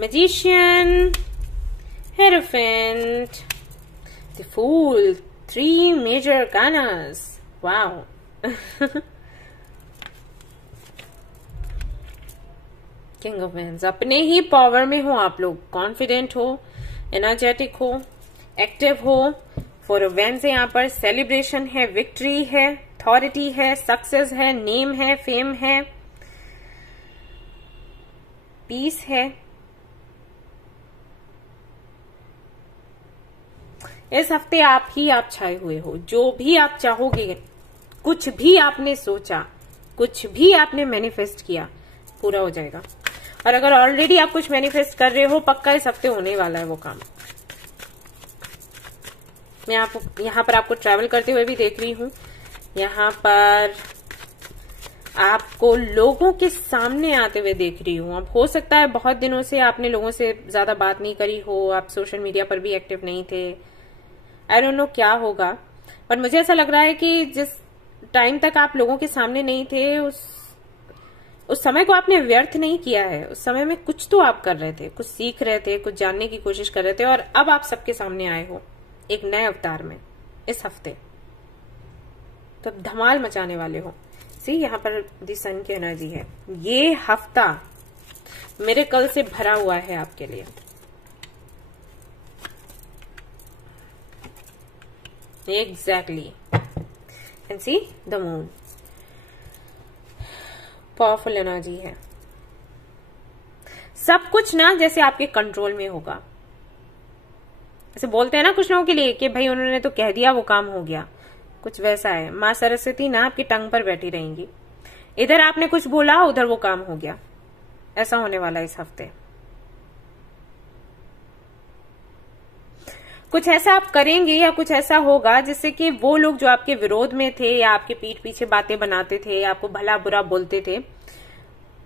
Magician, hierophant, the fool, 3 major कानास। Wow king of wands. अपने ही पावर में हो आप लोग, कॉन्फिडेंट हो, एनर्जेटिक हो, एक्टिव हो। फॉर वैंड्स यहाँ पर सेलिब्रेशन है, विक्ट्री है, अथॉरिटी है, सक्सेस है, नेम है, फेम है, पीस है। इस हफ्ते आप छाए हुए हो। जो भी आप चाहोगे, कुछ भी आपने सोचा, कुछ भी आपने मैनिफेस्ट किया, पूरा हो जाएगा। और अगर ऑलरेडी आप कुछ मैनिफेस्ट कर रहे हो, पक्का इस हफ्ते होने वाला है वो काम। मैं यहाँ पर आपको ट्रैवल करते हुए भी देख रही हूँ। यहाँ पर आपको लोगों के सामने आते हुए देख रही हूँ। अब हो सकता है बहुत दिनों से आपने लोगों से ज्यादा बात नहीं करी हो, आप सोशल मीडिया पर भी एक्टिव नहीं थे। आई डोंट नो क्या होगा, पर मुझे ऐसा लग रहा है कि जिस टाइम तक आप लोगों के सामने नहीं थे, उस समय को आपने व्यर्थ नहीं किया है। उस समय में कुछ तो आप कर रहे थे, कुछ सीख रहे थे, कुछ जानने की कोशिश कर रहे थे, और अब आप सबके सामने आए हो एक नए अवतार में इस हफ्ते। तो धमाल मचाने वाले हो। सी यहाँ पर दी सन की एनर्जी है। ये हफ्ता मेरे कल से भरा हुआ है आपके लिए। Exactly, and see the moon, powerful energy है। सब कुछ ना जैसे आपके कंट्रोल में होगा। ऐसे बोलते हैं ना कुछ लोगों के लिए कि भाई उन्होंने तो कह दिया वो काम हो गया, कुछ वैसा है। मां सरस्वती ना आपकी टंग पर बैठी रहेंगी। इधर आपने कुछ बोला, उधर वो काम हो गया। ऐसा होने वाला है इस हफ्ते। कुछ ऐसा आप करेंगे या कुछ ऐसा होगा जिससे कि वो लोग जो आपके विरोध में थे या आपके पीठ पीछे बातें बनाते थे, आपको भला बुरा बोलते थे,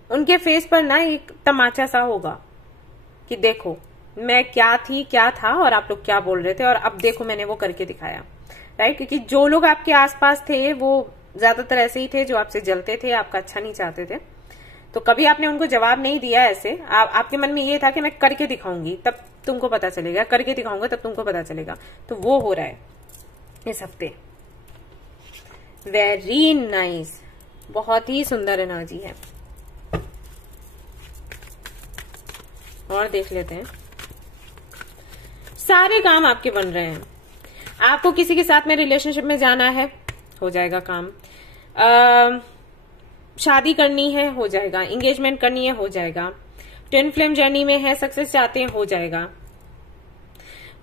उनके फेस पर ना एक तमाचा सा होगा कि देखो मैं क्या थी, क्या था, और आप लोग क्या बोल रहे थे, और अब देखो मैंने वो करके दिखाया। राइट, क्योंकि जो लोग आपके आसपास थे वो ज्यादातर ऐसे ही थे जो आपसे जलते थे, आपका अच्छा नहीं चाहते थे। तो कभी आपने उनको जवाब नहीं दिया ऐसे, आपके मन में ये था कि मैं करके दिखाऊंगी तब तुमको पता चलेगा, करके दिखाऊंगा तब तुमको पता चलेगा। तो वो हो रहा है इस हफ्ते। वेरी नाइस, बहुत ही सुंदर एनर्जी है। और देख लेते हैं, सारे काम आपके बन रहे हैं। आपको किसी के साथ में रिलेशनशिप में जाना है, हो जाएगा काम। शादी करनी है, हो जाएगा। एंगेजमेंट करनी है, हो जाएगा। ट्विन फ्लेम जर्नी में है, सक्सेस चाहते हैं, हो जाएगा।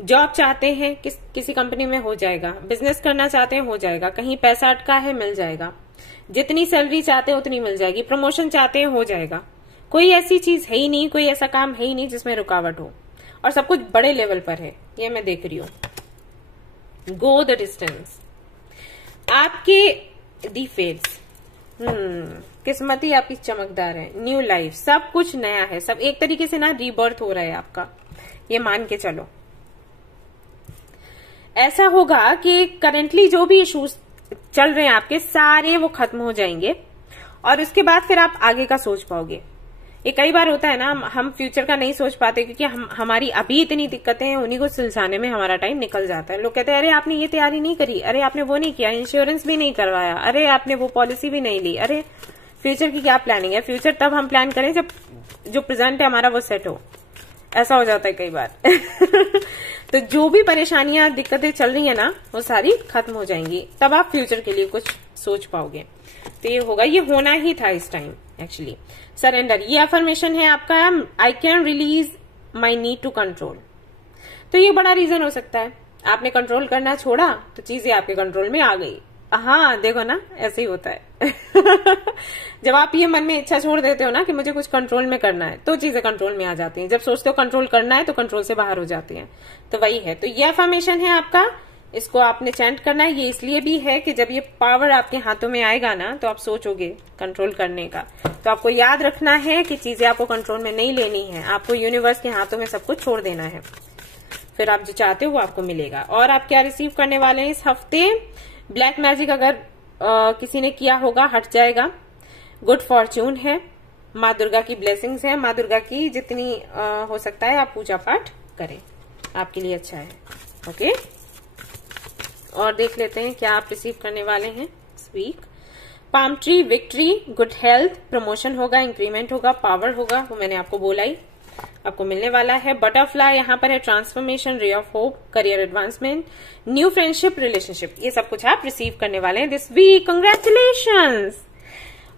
जॉब चाहते हैं किसी कंपनी में, हो जाएगा। बिजनेस करना चाहते हैं, हो जाएगा। कहीं पैसा अटका है, मिल जाएगा। जितनी सैलरी चाहते हैं उतनी मिल जाएगी। प्रमोशन चाहते हैं, हो जाएगा। कोई ऐसी चीज है ही नहीं, कोई ऐसा काम है ही नहीं जिसमें रुकावट हो, और सब कुछ बड़े लेवल पर है, ये मैं देख रही हूं। Go the distance. आपके दी फेड्स, किस्मती आपकी चमकदार है। न्यू लाइफ, सब कुछ नया है, सब एक तरीके से ना रीबर्थ हो रहा है आपका, ये मान के चलो। ऐसा होगा कि करंटली जो भी इश्यूज चल रहे हैं आपके, सारे वो खत्म हो जाएंगे, और उसके बाद फिर आप आगे का सोच पाओगे। ये कई बार होता है ना, हम फ्यूचर का नहीं सोच पाते क्योंकि हमारी अभी इतनी दिक्कतें हैं, उन्हीं को सुलझाने में हमारा टाइम निकल जाता है। लोग कहते हैं अरे आपने ये तैयारी नहीं करी, अरे आपने वो नहीं किया, इंश्योरेंस भी नहीं करवाया, अरे आपने वो पॉलिसी भी नहीं ली, अरे फ्यूचर की क्या प्लानिंग है। फ्यूचर तब हम प्लान करें जब जो प्रेजेंट है हमारा वो सेट हो। ऐसा हो जाता है कई बार। तो जो भी परेशानियां दिक्कतें चल रही है ना, वो सारी खत्म हो जाएंगी, तब आप फ्यूचर के लिए कुछ सोच पाओगे। तो ये होगा, ये होना ही था इस टाइम एक्चुअली। सरेंडर, ये अफर्मेशन है आपका, I can release my need to control. तो ये बड़ा रीजन हो सकता है, आपने कंट्रोल करना छोड़ा तो चीजें आपके कंट्रोल में आ गई। हाँ देखो ना, ऐसे ही होता है। जब आप ये मन में इच्छा छोड़ देते हो ना कि मुझे कुछ कंट्रोल में करना है, तो चीजें कंट्रोल में आ जाती हैं। जब सोचते हो कंट्रोल करना है तो कंट्रोल से बाहर हो जाती हैं। तो वही है। तो ये अफर्मेशन है आपका, इसको आपने चैंट करना है। ये इसलिए भी है कि जब ये पावर आपके हाथों में आएगा ना, तो आप सोचोगे कंट्रोल करने का। तो आपको याद रखना है कि चीजें आपको कंट्रोल में नहीं लेनी है, आपको यूनिवर्स के हाथों में सब कुछ छोड़ देना है, फिर आप जो चाहते हो वो आपको मिलेगा। और आप क्या रिसीव करने वाले हैं इस हफ्ते? ब्लैक मैजिक अगर किसी ने किया होगा हट जाएगा। गुड फॉर्च्यून है, माँ दुर्गा की ब्लेसिंग्स है। माँ दुर्गा की जितनी हो सकता है आप पूजा पाठ करें, आपके लिए अच्छा है। ओके, और देख लेते हैं क्या आप रिसीव करने वाले हैं इस week. Palm tree, victory, good health, promotion होगा, इंक्रीमेंट होगा, पावर होगा, वो मैंने आपको बोला ही, आपको मिलने वाला है। बटरफ्लाई यहाँ पर है, transformation, ray of hope, career advancement, new friendship, relationship, ये सब कुछ आप रिसीव करने वाले हैं this week. Congratulations.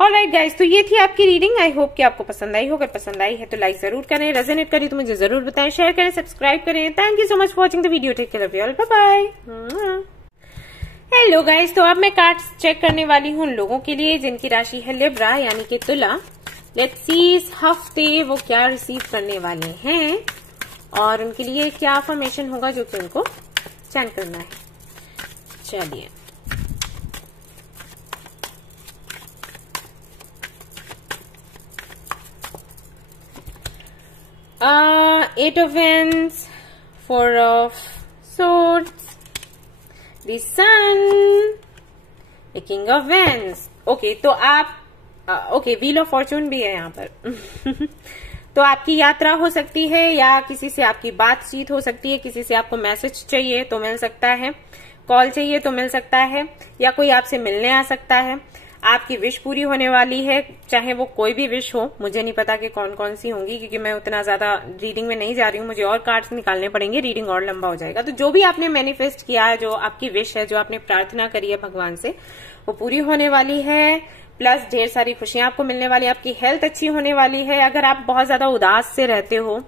Alright guys, तो ये थी आपकी रीडिंग। आई होप कि आपको पसंद आई हो। अगर पसंद आई है तो लाइक जरूर करें, रेजोनेट करी तो मुझे जरूर बताएं, शेयर करें, सब्सक्राइब करें। Thank you so much for watching the video. Take care of you all, bye bye. Hello guys, तो अब मैं कार्ड्स चेक करने वाली हूँ उन लोगों के लिए जिनकी राशि है लिब्रा यानी कि तुला। लेट्स सी इस हफ्ते वो क्या रिसीव करने वाले हैं और उनके लिए क्या अफर्मेशन होगा जो कि उनको चैंट करना है। चलिए, eight of wands, four of swords, the sun, the king of wands. Okay, तो आप ओके, व्हील ऑफ फॉर्चून भी है यहाँ पर। तो आपकी यात्रा हो सकती है या किसी से आपकी बातचीत हो सकती है, किसी से आपको मैसेज चाहिए तो मिल सकता है, कॉल चाहिए तो मिल सकता है, या कोई आपसे मिलने आ सकता है। आपकी विश पूरी होने वाली है, चाहे वो कोई भी विश हो। मुझे नहीं पता कि कौन कौन सी होंगी क्योंकि मैं उतना ज्यादा रीडिंग में नहीं जा रही हूँ, मुझे और कार्ड्स निकालने पड़ेंगे, रीडिंग और लंबा हो जाएगा। तो जो भी आपने मैनिफेस्ट किया है, जो आपकी विश है, जो आपने प्रार्थना करी है भगवान से, वो पूरी होने वाली है। प्लस ढेर सारी खुशियां आपको मिलने वाली है, आपकी हेल्थ अच्छी होने वाली है। अगर आप बहुत ज्यादा उदास से रहते हो,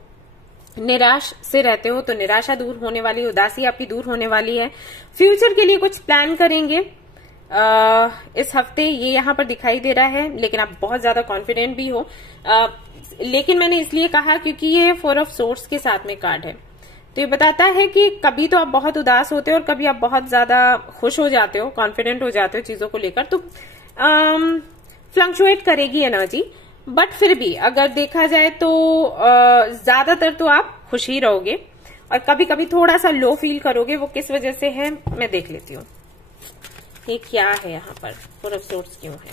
निराश से रहते हो, तो निराशा दूर होने वाली है, उदासी आपकी दूर होने वाली है। फ्यूचर के लिए कुछ प्लान करेंगे इस हफ्ते, ये यहाँ पर दिखाई दे रहा है, लेकिन आप बहुत ज्यादा कॉन्फिडेंट भी हो। लेकिन मैंने इसलिए कहा क्योंकि ये फोर ऑफ सोर्ड्स के साथ में कार्ड है, तो ये बताता है कि कभी तो आप बहुत उदास होते हो और कभी आप बहुत ज्यादा खुश हो जाते हो, कॉन्फिडेंट हो जाते हो चीजों को लेकर। तो फ्लक्चुएट करेगी एनर्जी, बट फिर भी अगर देखा जाए तो ज्यादातर तो आप खुश ही रहोगे, और कभी कभी थोड़ा सा लो फील करोगे। वो किस वजह से है मैं देख लेती हूँ। ये क्या है यहाँ पर, फोर ऑफ सोर्ड्स क्यों है?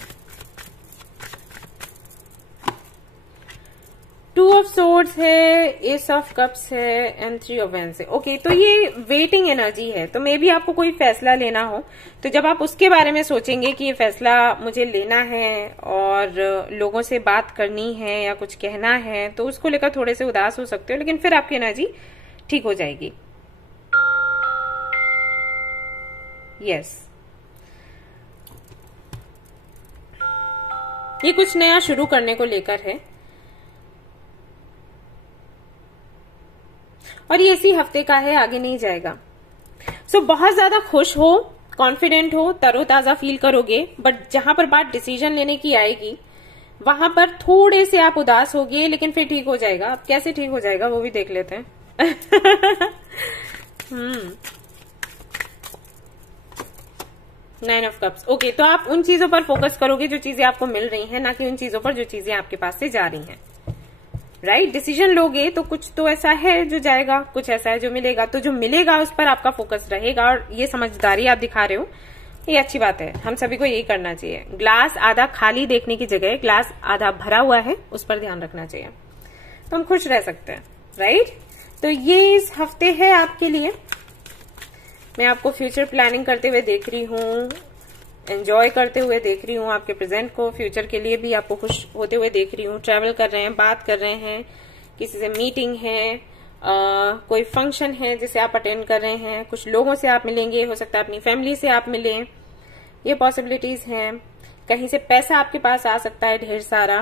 2 ऑफ सोर्ड्स है, एस ऑफ कप्स है एंड 3 ऑफ वैंड्स है। ओके, तो ये वेटिंग एनर्जी है। तो मे बी आपको कोई फैसला लेना हो, तो जब आप उसके बारे में सोचेंगे कि ये फैसला मुझे लेना है और लोगों से बात करनी है या कुछ कहना है, तो उसको लेकर थोड़े से उदास हो सकते हो, लेकिन फिर आपकी एनर्जी ठीक हो जाएगी। यस, ये कुछ नया शुरू करने को लेकर है और ये इसी हफ्ते का है, आगे नहीं जाएगा। सो बहुत ज्यादा खुश हो, कॉन्फिडेंट हो, तरोताजा फील करोगे, बट जहां पर बात डिसीजन लेने की आएगी वहां पर थोड़े से आप उदास होगे, लेकिन फिर ठीक हो जाएगा। अब कैसे ठीक हो जाएगा वो भी देख लेते हैं। 9 ऑफ कप्स। ओके, तो आप उन चीजों पर फोकस करोगे जो चीजें आपको मिल रही हैं, ना कि उन चीजों पर जो चीजें आपके पास से जा रही हैं। राइट, डिसीजन लोगे तो कुछ तो ऐसा है जो जाएगा, कुछ ऐसा है जो मिलेगा। तो जो मिलेगा उस पर आपका फोकस रहेगा और ये समझदारी आप दिखा रहे हो, ये अच्छी बात है। हम सभी को यही करना चाहिए। ग्लास आधा खाली देखने की जगह ग्लास आधा भरा हुआ है, उस पर ध्यान रखना चाहिए, तो हम खुश रह सकते हैं। राइट, तो ये इस हफ्ते है आपके लिए। मैं आपको फ्यूचर प्लानिंग करते हुए देख रही हूँ, एंजॉय करते हुए देख रही हूँ, आपके प्रेजेंट को, फ्यूचर के लिए भी आपको खुश होते हुए देख रही हूँ। ट्रैवल कर रहे हैं, बात कर रहे हैं, किसी से मीटिंग है, कोई फंक्शन है जिसे आप अटेंड कर रहे हैं, कुछ लोगों से आप मिलेंगे, हो सकता है अपनी फैमिली से आप मिलें, ये पॉसिबिलिटीज हैं। कहीं से पैसा आपके पास आ सकता है ढेर सारा।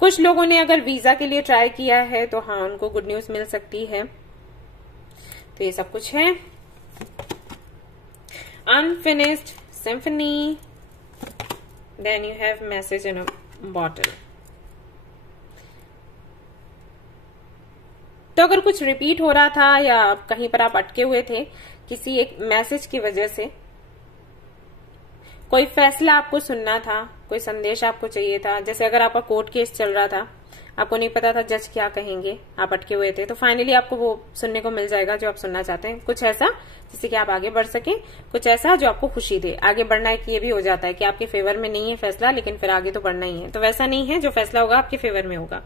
कुछ लोगों ने अगर वीजा के लिए ट्राई किया है तो हाँ, उनको गुड न्यूज मिल सकती है। तो ये सब कुछ है। Unfinished symphony, then you have message in a bottle. तो अगर कुछ रिपीट हो रहा था या कहीं पर आप अटके हुए थे किसी एक मैसेज की वजह से, कोई फैसला आपको सुनना था, कोई संदेश आपको चाहिए था, जैसे अगर आपका कोर्ट केस चल रहा था, आपको नहीं पता था जज क्या कहेंगे, आप अटके हुए थे, तो फाइनली आपको वो सुनने को मिल जाएगा जो आप सुनना चाहते हैं। कुछ ऐसा जिससे कि आप आगे बढ़ सकें, कुछ ऐसा जो आपको खुशी दे। आगे बढ़ना है कि ये भी हो जाता है कि आपके फेवर में नहीं है फैसला, लेकिन फिर आगे तो बढ़ना ही है। तो वैसा नहीं है, जो फैसला होगा आपके फेवर में होगा।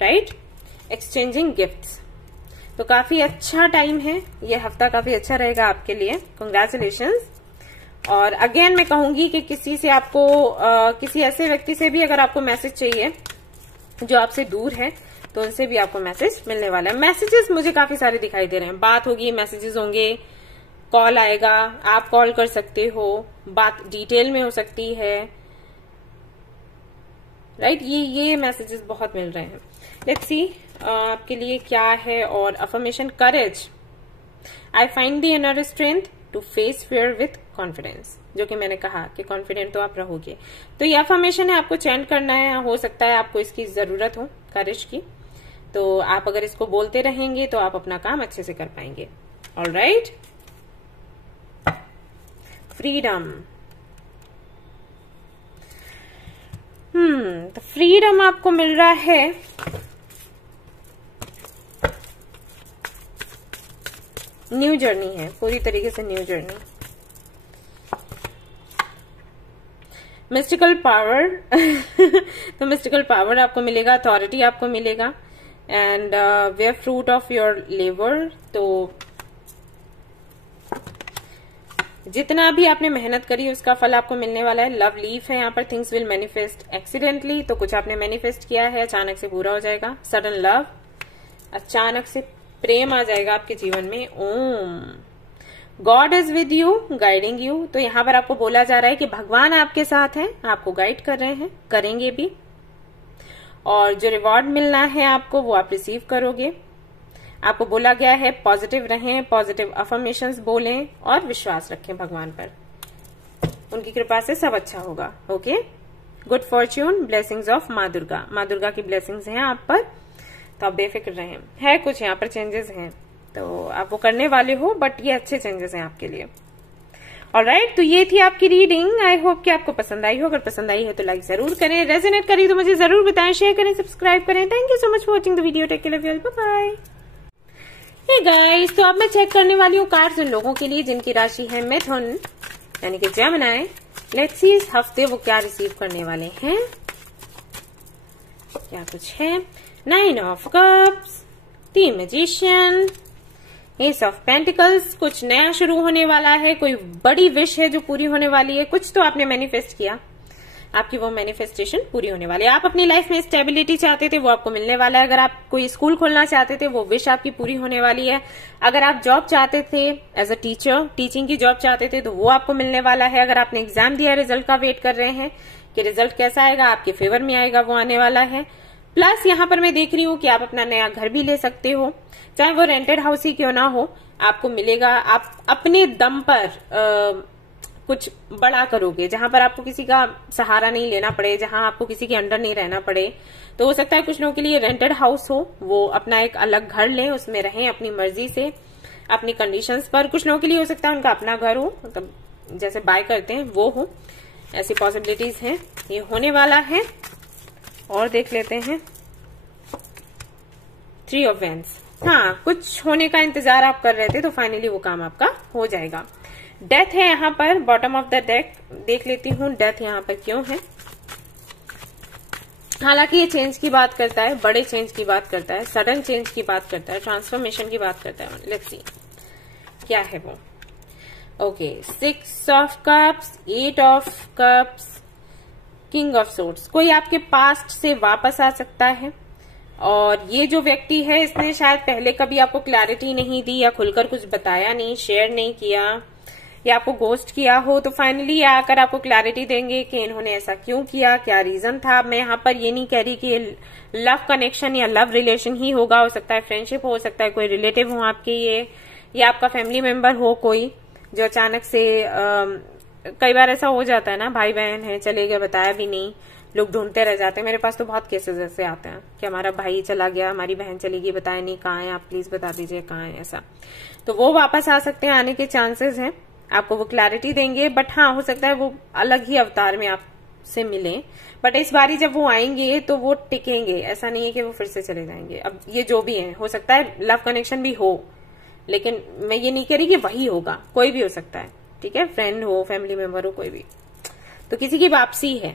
Right, exchanging gifts. तो काफी अच्छा टाइम है, ये हफ्ता काफी अच्छा रहेगा आपके लिए। कंग्रेचुलेशंस। और अगेन मैं कहूंगी कि किसी से आपको किसी ऐसे व्यक्ति से भी अगर आपको मैसेज चाहिए जो आपसे दूर है, तो उनसे भी आपको मैसेज मिलने वाला है। मैसेजेस मुझे काफी सारे दिखाई दे रहे हैं। बात होगी, मैसेजेस होंगे, कॉल आएगा, आप कॉल कर सकते हो, बात डिटेल में हो सकती है। राइट, ये मैसेजेस बहुत मिल रहे हैं। लेट्स सी आपके लिए क्या है। और affirmation, courage, I find the inner strength to face fear with confidence, जो कि मैंने कहा कि कॉन्फिडेंट तो आप रहोगे। तो ये अफर्मेशन है, आपको चैंट करना है। हो सकता है आपको इसकी जरूरत हो, करेज की, तो आप अगर इसको बोलते रहेंगे तो आप अपना काम अच्छे से कर पाएंगे। Alright, freedom. तो फ्रीडम आपको मिल रहा है न्यू जर्नी है, पूरी तरीके से न्यू जर्नी। Mystical power. तो मिस्टिकल पावर आपको मिलेगा, अथॉरिटी आपको मिलेगा, and where fruit of your labour. तो जितना भी आपने मेहनत करी उसका फल आपको मिलने वाला है। लव लीफ है यहाँ पर, थिंग्स विल मैनिफेस्ट एक्सीडेंटली। तो कुछ आपने मैनिफेस्ट किया है, अचानक से पूरा हो जाएगा। सडन लव, अचानक से प्रेम आ जाएगा आपके जीवन में। Om, God is with you, guiding you. तो यहाँ पर आपको बोला जा रहा है कि भगवान आपके साथ हैं, आपको गाइड कर रहे हैं, करेंगे भी। और जो रिवॉर्ड मिलना है आपको, वो आप रिसीव करोगे। आपको बोला गया है पॉजिटिव रहें, पॉजिटिव अफर्मेशंस बोलें और विश्वास रखें भगवान पर। उनकी कृपा से सब अच्छा होगा। Okay, good Fortune, blessings of माँ दुर्गा। माँ दुर्गा की ब्लेसिंग्स हैं आप पर, तो आप बेफिक्र रहें। है कुछ यहाँ पर चेंजेस हैं, तो आप वो करने वाले हो, बट ये अच्छे चेंजेस हैं आपके लिए। ऑलराइट, तो ये थी आपकी रीडिंग। आई होप कि आपको पसंद आई हो। अगर पसंद आई है तो लाइक जरूर करें, रेजोनेट करी तो मुझे जरूर बताएं, शेयर करें, सब्सक्राइब करें। Thank you so much for watching the video. Take care, love you, bye bye. Hey guys, तो अब मैं चेक करने वाली हूँ कार्ड्स उन लोगों के लिए जिनकी राशि है मिथुन, यानी कि जेमिनी। लेट्स सी इस हफ्ते वो क्या रिसीव करने वाले हैं। क्या कुछ है, 9 of cups, the magician, S of pentacles. कुछ नया शुरू होने वाला है, कोई बड़ी विश है जो पूरी होने वाली है, कुछ तो आपने मैनिफेस्ट किया, आपकी वो मैनिफेस्टेशन पूरी होने वाली है। आप अपनी लाइफ में स्टेबिलिटी चाहते थे, वो आपको मिलने वाला है। अगर आप कोई स्कूल खोलना चाहते थे, वो विश आपकी पूरी होने वाली है। अगर आप जॉब चाहते थे एज अ टीचर, टीचिंग की जॉब चाहते थे, तो वो आपको मिलने वाला है। अगर आपने एग्जाम दिया, रिजल्ट का वेट कर रहे हैं कि रिजल्ट कैसा आएगा, आपके फेवर में आएगा, वो आने वाला है। प्लस यहाँ पर मैं देख रही हूँ कि आप अपना नया घर भी ले सकते हो, चाहे वो रेंटेड हाउस ही क्यों ना हो, आपको मिलेगा। आप अपने दम पर कुछ बड़ा करोगे, जहां पर आपको किसी का सहारा नहीं लेना पड़े, जहां आपको किसी के अंडर नहीं रहना पड़े। तो हो सकता है कुछ लोगों के लिए रेंटेड हाउस हो, वो अपना एक अलग घर लें, उसमें रहें अपनी मर्जी से, अपनी कंडीशंस पर। कुछ लोगों के लिए हो सकता है उनका अपना घर हो, मतलब जैसे बाय करते हैं वो हो, ऐसी पॉसिबिलिटीज हैं, ये होने वाला है। और देख लेते हैं 3 ऑफ वैंड्स। हाँ, कुछ होने का इंतजार आप कर रहे थे, तो फाइनली वो काम आपका हो जाएगा। डेथ है यहाँ पर बॉटम ऑफ द डेक, देख लेती हूँ डेथ यहाँ पर क्यों है। हालांकि ये चेंज की बात करता है, बड़े चेंज की बात करता है, सडन चेंज की बात करता है, ट्रांसफॉर्मेशन की बात करता है। लेट्स सी क्या है वो। Okay, 6 of cups, 8 of cups, king of swords. कोई आपके पास्ट से वापस आ सकता है, और ये जो व्यक्ति है इसने शायद पहले कभी आपको क्लैरिटी नहीं दी, या खुलकर कुछ बताया नहीं, शेयर नहीं किया, या आपको गोस्ट किया हो। तो फाइनली आकर आपको क्लैरिटी देंगे कि इन्होंने ऐसा क्यों किया, क्या रीजन था। मैं यहाँ पर ये नहीं कह रही कि लव कनेक्शन या लव रिलेशन ही होगा, हो सकता है फ्रेंडशिप हो सकता है कोई रिलेटिव हो आपके ये, या आपका फैमिली मेंबर हो कोई जो अचानक से कई बार ऐसा हो जाता है ना, भाई बहन है चले गए, बताया भी नहीं, लोग ढूंढते रह जाते हैं। मेरे पास तो बहुत केसेस ऐसे आते हैं कि हमारा भाई चला गया, हमारी बहन चली गई, बताया नहीं कहाँ है, आप प्लीज बता दीजिए कहाँ है, ऐसा। तो वो वापस आ सकते हैं, आने के चांसेस हैं, आपको वो क्लैरिटी देंगे। बट हाँ, हो सकता है वो अलग ही अवतार में आपसे मिले, बट इस बारी जब वो आएंगे तो वो टिकेंगे, ऐसा नहीं है कि वो फिर से चले जाएंगे। अब ये जो भी है, हो सकता है लव कनेक्शन भी हो, लेकिन मैं ये नहीं कह रही कि वही होगा, कोई भी हो सकता है, ठीक है, फ्रेंड हो, फैमिली मेंबर हो, कोई भी। तो किसी की वापसी है।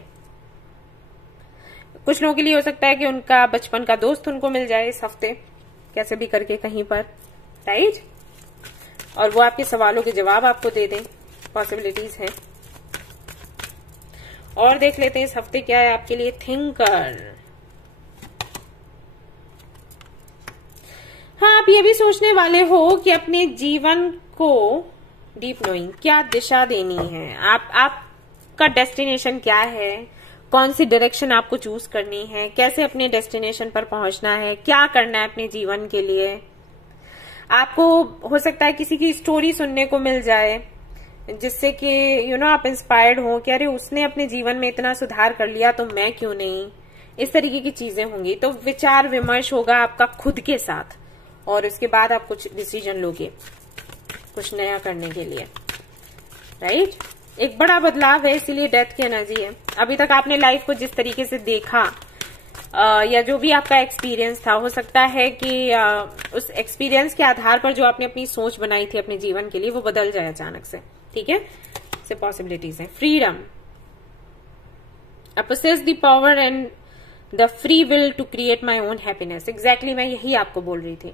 कुछ लोगों के लिए हो सकता है कि उनका बचपन का दोस्त उनको मिल जाए इस हफ्ते, कैसे भी करके कहीं पर, राइट, और वो आपके सवालों के जवाब आपको दे दें, पॉसिबिलिटीज हैं। और देख लेते हैं इस हफ्ते क्या है आपके लिए। थिंकर, हाँ, आप ये भी सोचने वाले हो कि अपने जीवन को डीप नोइंग क्या दिशा देनी है, आपका डेस्टिनेशन क्या है, कौन सी डायरेक्शन आपको चूज करनी है, कैसे अपने डेस्टिनेशन पर पहुंचना है, क्या करना है अपने जीवन के लिए। आपको हो सकता है किसी की स्टोरी सुनने को मिल जाए जिससे कि आप इंस्पायर्ड हो कि अरे उसने अपने जीवन में इतना सुधार कर लिया तो मैं क्यों नहीं, इस तरीके की चीजें होंगी। तो विचार विमर्श होगा आपका खुद के साथ, और उसके बाद आप कुछ डिसीजन लोगे कुछ नया करने के लिए, राइट। एक बड़ा बदलाव है, इसीलिए डेथ की एनर्जी है। अभी तक आपने लाइफ को जिस तरीके से देखा या जो भी आपका एक्सपीरियंस था, हो सकता है कि उस एक्सपीरियंस के आधार पर जो आपने अपनी सोच बनाई थी अपने जीवन के लिए, वो बदल जाए अचानक से, ठीक है। से पॉसिबिलिटीज है। Freedom, I possess the power and the free will to create my own happiness. Exactly मैं यही आपको बोल रही थी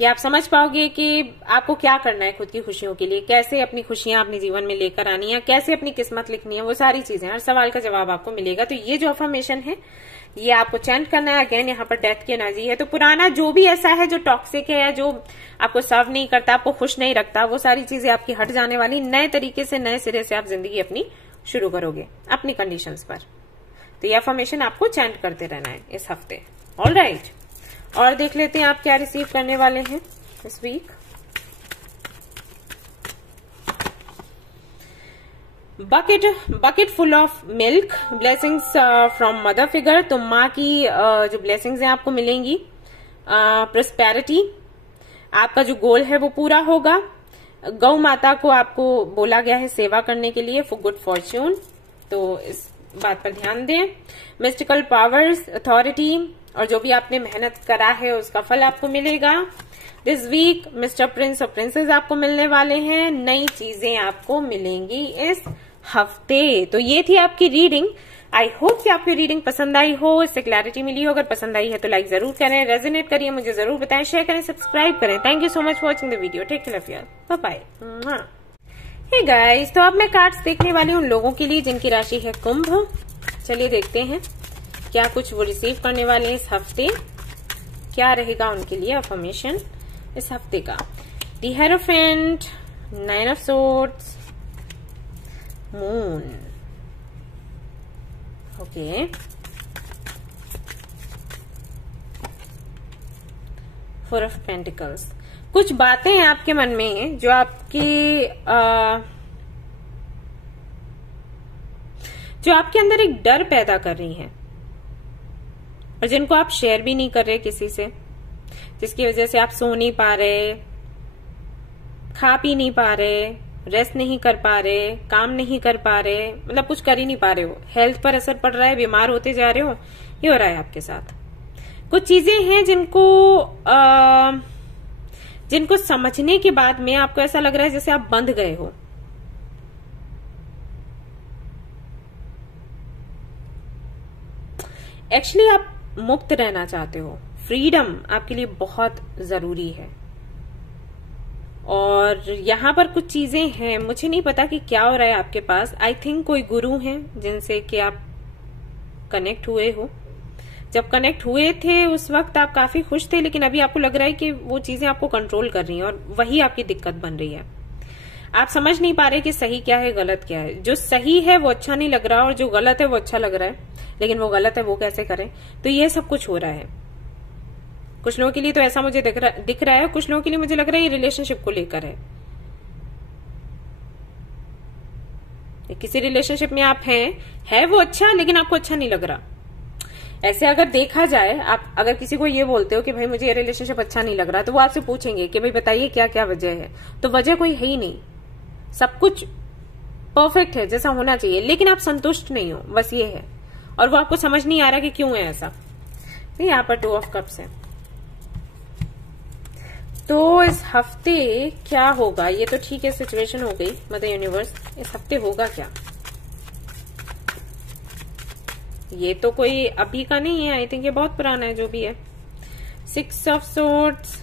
कि आप समझ पाओगे कि आपको क्या करना है खुद की खुशियों के लिए, कैसे अपनी खुशियां अपने जीवन में लेकर आनी है, कैसे अपनी किस्मत लिखनी है, वो सारी चीजें, हर सवाल का जवाब आपको मिलेगा। तो ये जो अफर्मेशन है ये आपको चैंट करना है। अगेन यहाँ पर डेथ की एनर्जी है, तो पुराना जो भी ऐसा है जो टॉक्सिक है या जो आपको सर्व नहीं करता, आपको खुश नहीं रखता, वो सारी चीजें आपकी हट जाने वाली, नए तरीके से नए सिरे से आप जिंदगी अपनी शुरू करोगे अपनी कंडीशंस पर। तो ये अफर्मेशन आपको चैंट करते रहना है इस हफ्ते। ऑलराइट, और देख लेते हैं आप क्या रिसीव करने वाले हैं इस week. Bucket full of milk, blessings from mother figure. तो माँ की जो ब्लेसिंग्स हैं आपको मिलेंगी। प्रोस्पेरिटी, आपका जो गोल है वो पूरा होगा। गौ माता को आपको बोला गया है सेवा करने के लिए फॉर गुड फॉर्च्यून, तो इस बात पर ध्यान दें। मिस्टिकल पावर्स, अथॉरिटी, और जो भी आपने मेहनत करा है उसका फल आपको मिलेगा। दिस वीक मिस्टर प्रिंस और प्रिंसेस आपको मिलने वाले हैं, नई चीजें आपको मिलेंगी इस हफ्ते। तो ये थी आपकी रीडिंग। आई होप कि आपको रीडिंग पसंद आई हो, इससे क्लैरिटी मिली हो। अगर पसंद आई है तो लाइक जरूर करें, रेजोनेट करिए, मुझे जरूर बताएं, शेयर करें, सब्सक्राइब करें। Thank you so much for watching the video. Take care of your, bye bye. Hey guys, तो अब मैं कार्ड्स देखने वाली हूँ उन लोगों के लिए जिनकी राशि है कुंभ। चलिए देखते हैं क्या कुछ वो रिसीव करने वाले हैं इस हफ्ते, क्या रहेगा उनके लिए अफर्मेशन इस हफ्ते का। The hierophant, 9 of swords, moon, okay, 4 of pentacles. कुछ बातें हैं आपके मन में जो आपके अंदर एक डर पैदा कर रही हैं और जिनको आप शेयर भी नहीं कर रहे किसी से, जिसकी वजह से आप सो नहीं पा रहे, खा पी नहीं पा रहे, रेस्ट नहीं कर पा रहे, काम नहीं कर पा रहे, मतलब कुछ कर ही नहीं पा रहे हो, हेल्थ पर असर पड़ रहा है, बीमार होते जा रहे हो, ये हो रहा है आपके साथ। कुछ चीजें हैं जिनको समझने के बाद में आपको ऐसा लग रहा है जैसे आप बंध गए हो। एक्चुअली आप मुक्त रहना चाहते हो, फ्रीडम आपके लिए बहुत जरूरी है। और यहां पर कुछ चीजें हैं, मुझे नहीं पता कि क्या हो रहा है आपके पास। आई थिंक कोई गुरु हैं जिनसे कि आप कनेक्ट हुए हो। जब कनेक्ट हुए थे उस वक्त आप काफी खुश थे, लेकिन अभी आपको लग रहा है कि वो चीजें आपको कंट्रोल कर रही हैं और वही आपकी दिक्कत बन रही है। आप समझ नहीं पा रहे कि सही क्या है, गलत क्या है। जो सही है वो अच्छा नहीं लग रहा और जो गलत है वो अच्छा लग रहा है, लेकिन वो गलत है वो कैसे करें। तो ये सब कुछ हो रहा है। कुछ लोगों के लिए तो ऐसा मुझे दिख रहा है, कुछ लोगों के लिए मुझे लग रहा है ये रिलेशनशिप को लेकर है। किसी रिलेशनशिप में आप है वो अच्छा, लेकिन आपको अच्छा नहीं लग रहा। ऐसे अगर देखा जाए, आप अगर किसी को ये बोलते हो कि भाई मुझे ये रिलेशनशिप अच्छा नहीं लग रहा, तो वो आपसे पूछेंगे कि भाई बताइए क्या क्या वजह है। तो वजह कोई है ही नहीं, सब कुछ परफेक्ट है जैसा होना चाहिए, लेकिन आप संतुष्ट नहीं हो, बस ये है। और वो आपको समझ नहीं आ रहा कि क्यों है ऐसा। तो यहाँ पर 2 ऑफ कप्स है। तो इस हफ्ते क्या होगा, ये तो ठीक है सिचुएशन हो गई, मदर यूनिवर्स इस हफ्ते होगा क्या। ये तो कोई अभी का नहीं है, आई थिंक ये बहुत पुराना है जो भी है। 6 of swords,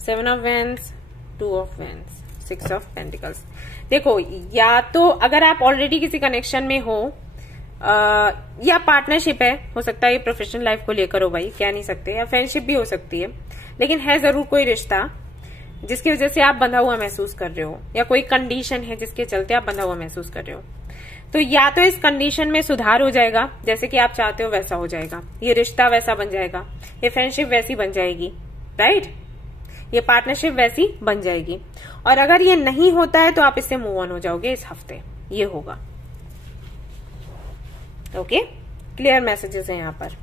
7 of wands, 2 of wands, 6 of pentacles. देखो, या तो अगर आप ऑलरेडी किसी कनेक्शन में हो या पार्टनरशिप है, हो सकता है ये प्रोफेशनल लाइफ को लेकर हो, भाई कह नहीं सकते, या फ्रेंडशिप भी हो सकती है, लेकिन है जरूर कोई रिश्ता जिसकी वजह से आप बंधा हुआ महसूस कर रहे हो, या कोई कंडीशन है जिसके चलते आप बंधा हुआ महसूस कर रहे हो। तो या तो इस कंडीशन में सुधार हो जाएगा, जैसे कि आप चाहते हो वैसा हो जाएगा, ये रिश्ता वैसा बन जाएगा, ये फ्रेंडशिप वैसी बन जाएगी, राइट, ये पार्टनरशिप वैसी बन जाएगी। और अगर ये नहीं होता है तो आप इससे मूव ऑन हो जाओगे इस हफ्ते, ये होगा। ओके, क्लियर मैसेजेस हैं यहाँ पर।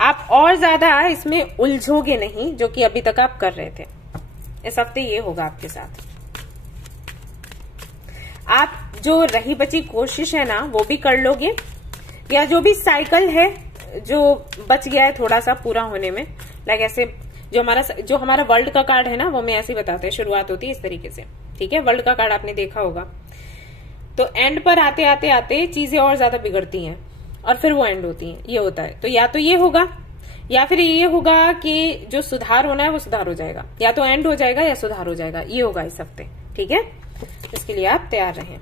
आप और ज्यादा इसमें उलझोगे नहीं, जो कि अभी तक आप कर रहे थे। इस हफ्ते ये होगा आपके साथ। आप जो रही बची कोशिश है ना वो भी कर लोगे, या जो भी साइकिल है जो बच गया है थोड़ा सा पूरा होने में, लाइक ऐसे जो हमारा वर्ल्ड का कार्ड है ना, वो मैं ऐसे ही बताते हैं, शुरुआत होती है इस तरीके से, ठीक है। वर्ल्ड का कार्ड आपने देखा होगा, तो एंड पर आते आते आते चीजें और ज्यादा बिगड़ती हैं और फिर वो एंड होती हैं, ये होता है। तो या तो ये होगा, या फिर ये होगा कि जो सुधार होना है वो सुधार हो जाएगा, या तो एंड हो जाएगा या सुधार हो जाएगा, ये होगा इस हफ्ते, ठीक है। इसके लिए आप तैयार रहें।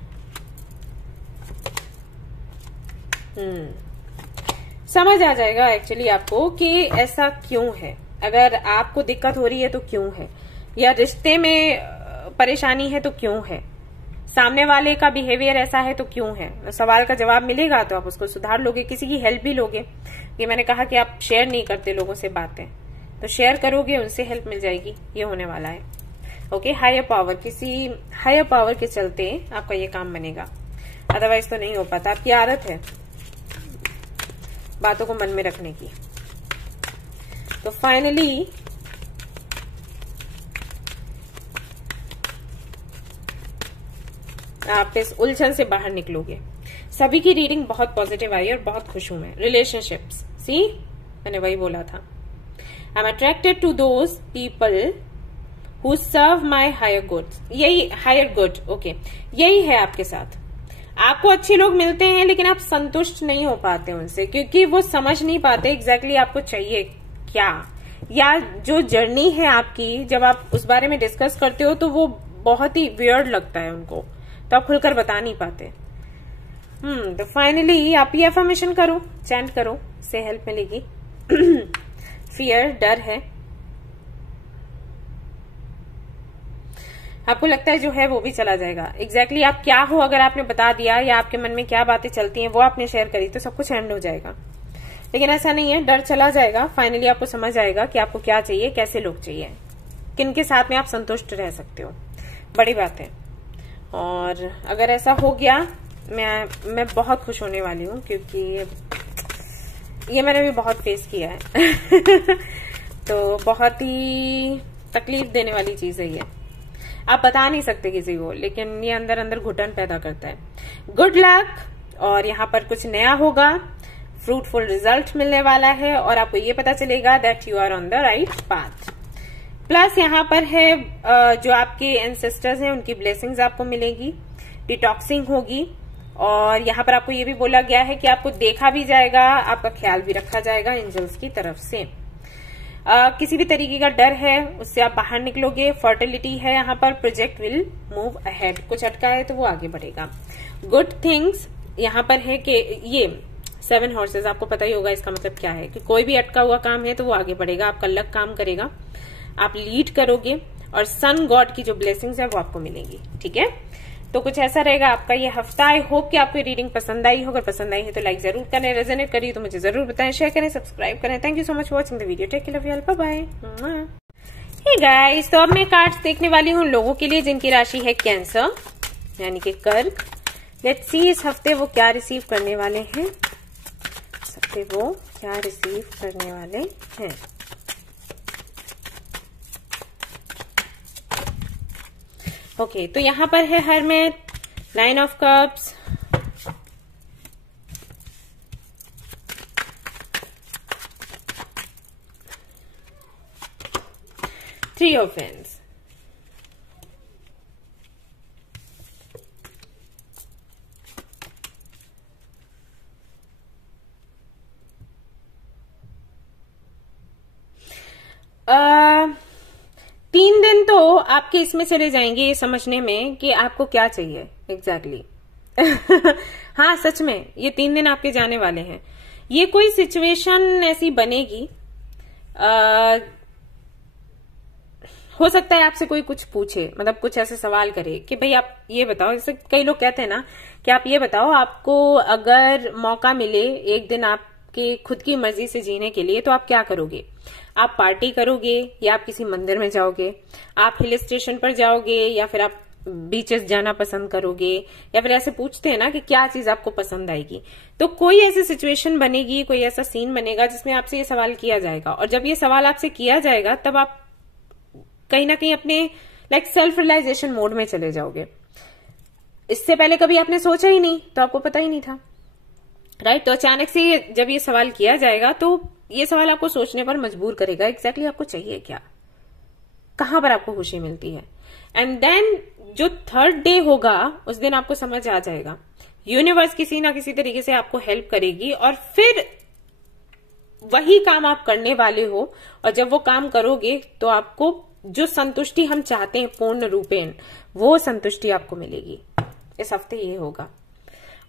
समझ आ जाएगा एक्चुअली आपको कि ऐसा क्यों है। अगर आपको दिक्कत हो रही है तो क्यों है, या रिश्ते में परेशानी है तो क्यों है, सामने वाले का बिहेवियर ऐसा है तो क्यों है। सवाल का जवाब मिलेगा तो आप उसको सुधार लोगे, किसी की हेल्प भी लोगे। ये मैंने कहा कि आप शेयर नहीं करते लोगों से बातें, तो शेयर करोगे, उनसे हेल्प मिल जाएगी, ये होने वाला है। ओके, हायर पावर, किसी हायर पावर के चलते आपका ये काम बनेगा, अदरवाइज तो नहीं हो पाता। आपकी आदत है बातों को मन में रखने की। तो फाइनली आप इस उलझन से बाहर निकलोगे। सभी की रीडिंग बहुत पॉजिटिव आई और बहुत खुश हूं मैं। रिलेशनशिप्स, सी मैंने वही बोला था, I am attracted to those people who serve my higher good. यही हायर गुड, ओके, यही है आपके साथ। आपको अच्छे लोग मिलते हैं लेकिन आप संतुष्ट नहीं हो पाते उनसे, क्योंकि वो समझ नहीं पाते एग्जैक्टली आपको चाहिए क्या, या जो जर्नी है आपकी जब आप उस बारे में डिस्कस करते हो तो वो बहुत ही वियर्ड लगता है उनको, तो आप खुलकर बता नहीं पाते। तो फाइनली आप ये अफर्मेशन करो, चैंट करो, से हेल्प मिलेगी। फियर, डर है, आपको लगता है जो है वो भी चला जाएगा। एग्जैक्टली आप क्या हो अगर आपने बता दिया, या आपके मन में क्या बातें चलती हैं वो आपने शेयर करी, तो सब कुछ एंड हो जाएगा। लेकिन ऐसा नहीं है, डर चला जाएगा। फाइनली आपको समझ आएगा कि आपको क्या चाहिए, कैसे लोग चाहिए, किन के साथ में आप संतुष्ट रह सकते हो, बड़ी बात है। और अगर ऐसा हो गया, मैं बहुत खुश होने वाली हूँ, क्योंकि ये मैंने भी बहुत फेस किया है। तो बहुत ही तकलीफ देने वाली चीज है ये, आप बता नहीं सकते किसी को, लेकिन ये अंदर अंदर घुटन पैदा करता है। गुड लक, और यहाँ पर कुछ नया होगा, फ्रूटफुल रिजल्ट मिलने वाला है, और आपको ये पता चलेगा that you are on the right path. Plus यहाँ पर है जो आपके एंसेस्टर्स हैं उनकी ब्लेसिंग्स आपको मिलेगी, डिटॉक्सिंग होगी, और यहाँ पर आपको ये भी बोला गया है कि आपको देखा भी जाएगा, आपका ख्याल भी रखा जाएगा एंजल्स की तरफ से। किसी भी तरीके का डर है उससे आप बाहर निकलोगे। फर्टिलिटी है यहाँ पर, प्रोजेक्ट विल मूव अहेड, कुछ अटका है तो वो आगे बढ़ेगा। गुड थिंग्स यहाँ पर है कि ये 7 हॉर्सेस, आपको पता ही होगा इसका मतलब क्या है, कि कोई भी अटका हुआ काम है तो वो आगे बढ़ेगा, आपका लक काम करेगा, आप लीड करोगे, और सन गॉड की जो ब्लेसिंग्स है वो आपको मिलेंगी। ठीक है, तो कुछ ऐसा रहेगा आपका ये हफ्ता। आई होप कि आपको रीडिंग पसंद आई हो, अगर पसंद आई है तो लाइक जरूर करें, रेजोनेट करिए तो मुझे जरूर बताएं, शेयर करें, सब्सक्राइब करें। Thank you so much for watching the video, take care, love you all, bye bye. Hey guys, तो अब मैं कार्ड्स देखने वाली हूँ लोगों के लिए जिनकी राशि है कैंसर यानी कि कर्क। लेट्स सी इस हफ्ते वो क्या रिसीव करने वाले हैं, इस हफ्ते वो क्या रिसीव करने वाले हैं। ओके, तो यहां पर है hermit, 9 of cups, three of wands, तीन दिन तो आपके इसमें चले जाएंगे ये समझने में कि आपको क्या चाहिए एग्जैक्टली। हाँ, सच में ये 3 दिन आपके जाने वाले हैं। ये कोई सिचुएशन ऐसी बनेगी, हो सकता है आपसे कोई कुछ पूछे, मतलब कुछ ऐसे सवाल करे कि भाई आप ये बताओ, जैसे कई लोग कहते हैं ना कि आप ये बताओ, आपको अगर मौका मिले एक दिन आपके खुद की मर्जी से जीने के लिए तो आप क्या करोगे? आप पार्टी करोगे, या आप किसी मंदिर में जाओगे, आप हिल स्टेशन पर जाओगे, या फिर आप बीचेस जाना पसंद करोगे, या फिर ऐसे पूछते हैं ना कि क्या चीज आपको पसंद आएगी। तो कोई ऐसी सिचुएशन बनेगी, कोई ऐसा सीन बनेगा जिसमें आपसे ये सवाल किया जाएगा, और जब ये सवाल आपसे किया जाएगा तब आप कहीं ना कहीं अपने सेल्फ रियलाइजेशन मोड में चले जाओगे। इससे पहले कभी आपने सोचा ही नहीं, तो आपको पता ही नहीं था, राइट। तो अचानक से जब ये सवाल किया जाएगा तो ये सवाल आपको सोचने पर मजबूर करेगा, एग्जैक्टली आपको चाहिए क्या, कहां पर आपको खुशी मिलती है। एंड देन जो 3rd डे होगा उस दिन आपको समझ आ जाएगा, यूनिवर्स किसी ना किसी तरीके से आपको हेल्प करेगी, और फिर वही काम आप करने वाले हो, और जब वो काम करोगे तो आपको जो संतुष्टि हम चाहते हैं पूर्ण रूपेण, वो संतुष्टि आपको मिलेगी। इस हफ्ते ये होगा,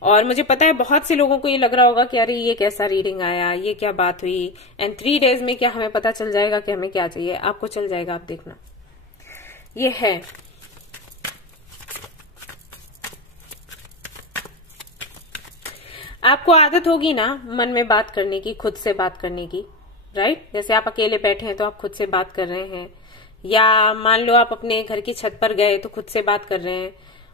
और मुझे पता है बहुत से लोगों को ये लग रहा होगा कि अरे ये कैसा रीडिंग आया, ये क्या बात हुई, एंड 3 डेज में क्या हमें पता चल जाएगा कि हमें क्या चाहिए। आपको चल जाएगा, आप देखना। ये है आपको आदत होगी ना मन में बात करने की, खुद से बात करने की, राइट। जैसे आप अकेले बैठे हैं तो आप खुद से बात कर रहे हैं, या मान लो आप अपने घर की छत पर गए तो खुद से बात कर रहे हैं,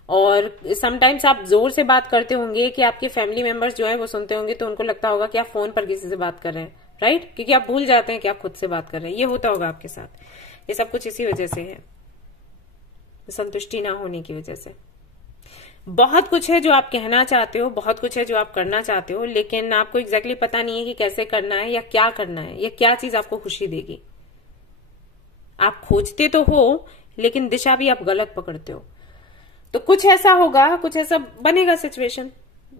और समटाइम्स आप जोर से बात करते होंगे कि आपके फैमिली मेंबर्स जो है वो सुनते होंगे, तो उनको लगता होगा कि आप फोन पर किसी से बात कर रहे हैं, राइट, क्योंकि आप भूल जाते हैं कि आप खुद से बात कर रहे हैं। ये होता होगा आपके साथ। ये सब कुछ इसी वजह से है, संतुष्टि ना होने की वजह से। बहुत कुछ है जो आप कहना चाहते हो, बहुत कुछ है जो आप करना चाहते हो, लेकिन आपको एग्जैक्टली पता नहीं है कि कैसे करना है, या क्या करना है, या क्या चीज आपको खुशी देगी। आप खोजते तो हो, लेकिन दिशा भी आप गलत पकड़ते हो। तो कुछ ऐसा होगा, कुछ ऐसा बनेगा सिचुएशन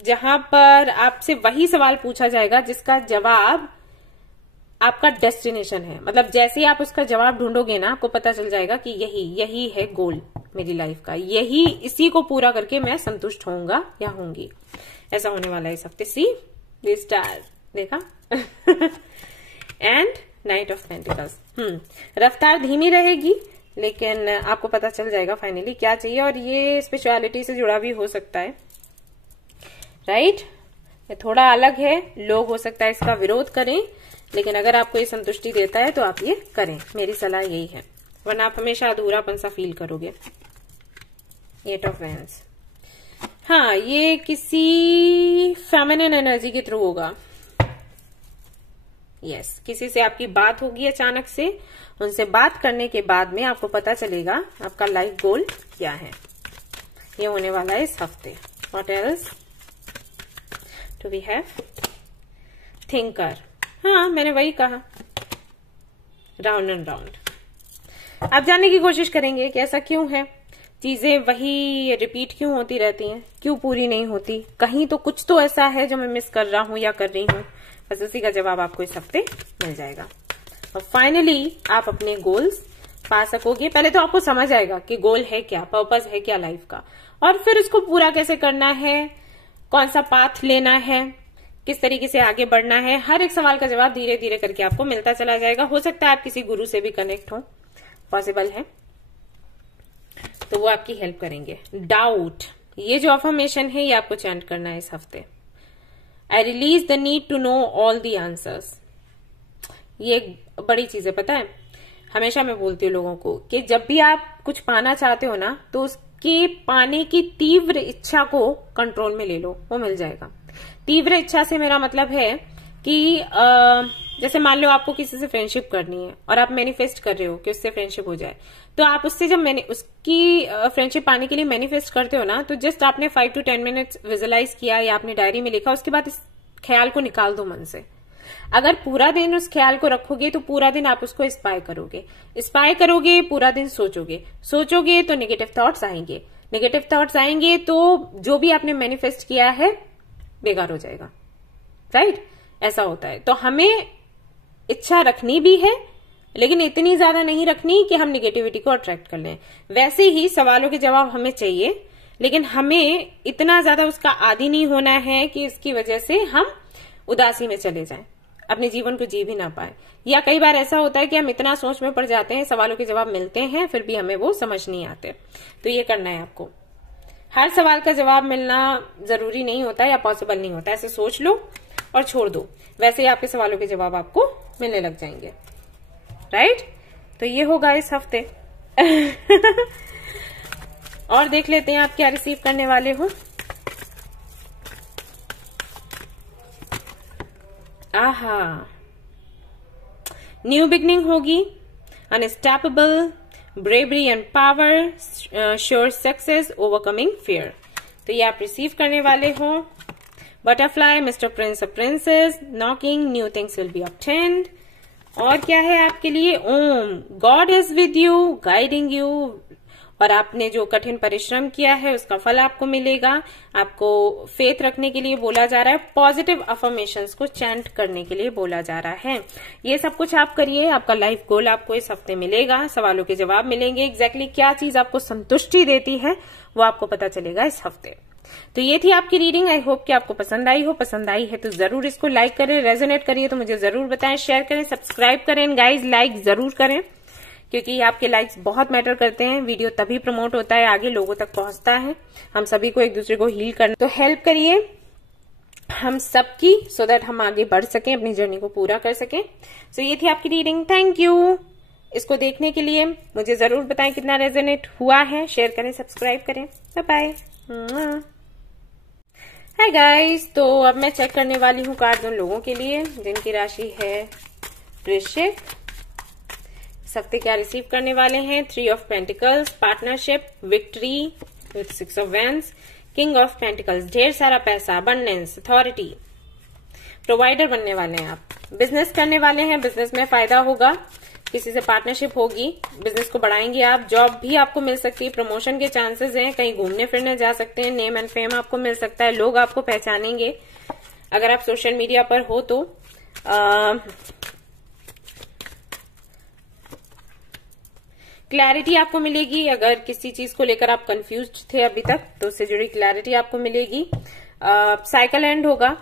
जहां पर आपसे वही सवाल पूछा जाएगा जिसका जवाब आपका डेस्टिनेशन है। मतलब जैसे ही आप उसका जवाब ढूंढोगे ना, आपको पता चल जाएगा कि यही है गोल मेरी लाइफ का, यही, इसी को पूरा करके मैं संतुष्ट होऊंगा या होंगी। ऐसा होने वाला है इस हफ्ते। सी द स्टार, देखा। And night of pentacles. रफ्तार धीमी रहेगी, लेकिन आपको पता चल जाएगा फाइनली क्या चाहिए, और ये स्पिरिचुअलिटी से जुड़ा भी हो सकता है, राइट। ये थोड़ा अलग है, लोग हो सकता है इसका विरोध करें, लेकिन अगर आपको ये संतुष्टि देता है तो आप ये करें, मेरी सलाह यही है, वरना आप हमेशा अधूरापन सा फील करोगे। 8 ऑफ वैंड्स। हाँ, ये किसी फेमिनिन एनर्जी के थ्रू होगा। यस, किसी से आपकी बात होगी अचानक से, उनसे बात करने के बाद में आपको पता चलेगा आपका लाइफ गोल क्या है। ये होने वाला है इस हफ्ते। What else do we have? Thinker. हाँ, मैंने वही कहा, राउंड एंड राउंड। आप जानने की कोशिश करेंगे कि ऐसा क्यों है, चीजें वही रिपीट क्यों होती रहती हैं, क्यों पूरी नहीं होती, कहीं तो कुछ तो ऐसा है जो मैं मिस कर रहा हूं या कर रही हूं। बस उसी का जवाब आपको इस हफ्ते मिल जाएगा, और फाइनली आप अपने गोल्स पा सकोगे। पहले तो आपको समझ आएगा कि गोल है क्या, पर्पस है क्या लाइफ का, और फिर उसको पूरा कैसे करना है, कौन सा पाथ लेना है, किस तरीके से आगे बढ़ना है। हर एक सवाल का जवाब धीरे धीरे करके आपको मिलता चला जाएगा। हो सकता है आप किसी गुरु से भी कनेक्ट हो, पॉसिबल है, तो वो आपकी हेल्प करेंगे। डाउट, ये जो अफर्मेशन है ये आपको चैंट करना है इस हफ्ते। I release the need to know all the answers. ये एक बड़ी चीज है, पता है। हमेशा मैं बोलती हूँ लोगों को कि जब भी आप कुछ पाना चाहते हो ना, तो उसके पाने की तीव्र इच्छा को कंट्रोल में ले लो, वो मिल जाएगा। तीव्र इच्छा से मेरा मतलब है कि जैसे मान लो आपको किसी से फ्रेंडशिप करनी है और आप मैनिफेस्ट कर रहे हो कि उससे फ्रेंडशिप हो जाए, तो आप उससे जब मैंने उसकी फ्रेंडशिप पाने के लिए मैनिफेस्ट करते हो ना, तो जस्ट आपने 5 to 10 मिनट्स विजुअलाइज किया या आपने डायरी में लिखा, उसके बाद इस ख्याल को निकाल दो मन से। अगर पूरा दिन उस ख्याल को रखोगे तो पूरा दिन आप उसको स्पाई करोगे, पूरा दिन सोचोगे तो नेगेटिव थॉट्स आएंगे, तो जो भी आपने मैनिफेस्ट किया है बेकार हो जाएगा, राइट। ऐसा होता है। तो हमें इच्छा रखनी भी है, लेकिन इतनी ज्यादा नहीं रखनी कि हम निगेटिविटी को अट्रैक्ट कर लें। वैसे ही सवालों के जवाब हमें चाहिए, लेकिन हमें इतना ज्यादा उसका आदी नहीं होना है कि इसकी वजह से हम उदासी में चले जाएं, अपने जीवन को जी भी ना पाए। या कई बार ऐसा होता है कि हम इतना सोच में पड़ जाते हैं, सवालों के जवाब मिलते हैं, फिर भी हमें वो समझ नहीं आते। तो ये करना है आपको। हर सवाल का जवाब मिलना जरूरी नहीं होता या पॉसिबल नहीं होता। ऐसे सोच लो और छोड़ दो, वैसे ही आपके सवालों के जवाब आपको मिलने लग जाएंगे, राइट। तो ये होगा इस हफ्ते। और देख लेते हैं आप क्या रिसीव करने वाले हो। आहा, न्यू बिगनिंग होगी, unstoppable, bravery and power, sure success, overcoming fear. तो ये आप रिसीव करने वाले हो। Butterfly, mister prince, princess, knocking, new things will be obtained. और क्या है आपके लिए? Om, God is with you, guiding you, और आपने जो कठिन परिश्रम किया है उसका फल आपको मिलेगा। आपको फेथ रखने के लिए बोला जा रहा है, पॉजिटिव अफर्मेशंस को चैंट करने के लिए बोला जा रहा है। ये सब कुछ आप करिए, आपका लाइफ गोल आपको इस हफ्ते मिलेगा, सवालों के जवाब मिलेंगे। एग्जैक्टली क्या चीज आपको संतुष्टि देती है वो आपको पता चलेगा इस हफ्ते। तो ये थी आपकी रीडिंग। आई होप कि आपको पसंद आई हो। पसंद आई है तो जरूर इसको लाइक करें, रेजोनेट करिए तो मुझे जरूर बताएं, शेयर करें, सब्सक्राइब करें। गाइज लाइक जरूर करें, क्योंकि आपके लाइक्स बहुत मैटर करते हैं। वीडियो तभी प्रमोट होता है, आगे लोगों तक पहुंचता है। हम सभी को एक दूसरे को हील करना, तो हेल्प करिए हम सबकी, सो दैट हम आगे बढ़ सकें, अपनी जर्नी को पूरा कर सकें। सो ये थी आपकी रीडिंग। थैंक यू इसको देखने के लिए। मुझे जरूर बताएं कितना रेजोनेट हुआ है। शेयर करें, सब्सक्राइब करें। Bye bye. हाय गाइस, तो अब मैं चेक करने वाली हूँ कार्ड उन लोगों के लिए जिनकी राशि है वृश्चिक। इस हफ्ते क्या रिसीव करने वाले हैं? 3 of pentacles, partnership, victory with 6 of wands, king of pentacles, ढेर सारा पैसा, अबंडेंस, अथॉरिटी, प्रोवाइडर बनने वाले हैं आप। बिजनेस करने वाले हैं, बिजनेस में फायदा होगा। किसी से पार्टनरशिप होगी, बिजनेस को बढ़ाएंगे आप, जॉब भी आपको मिल सकती है, प्रमोशन के चांसेस हैं, कहीं घूमने फिरने जा सकते हैं, नेम एंड फेम आपको मिल सकता है, लोग आपको पहचानेंगे अगर आप सोशल मीडिया पर हो तो। क्लैरिटी आपको मिलेगी, अगर किसी चीज को लेकर आप कंफ्यूज थे अभी तक तो उससे जुड़ी क्लैरिटी आपको मिलेगी। साइकिल एंड होगा,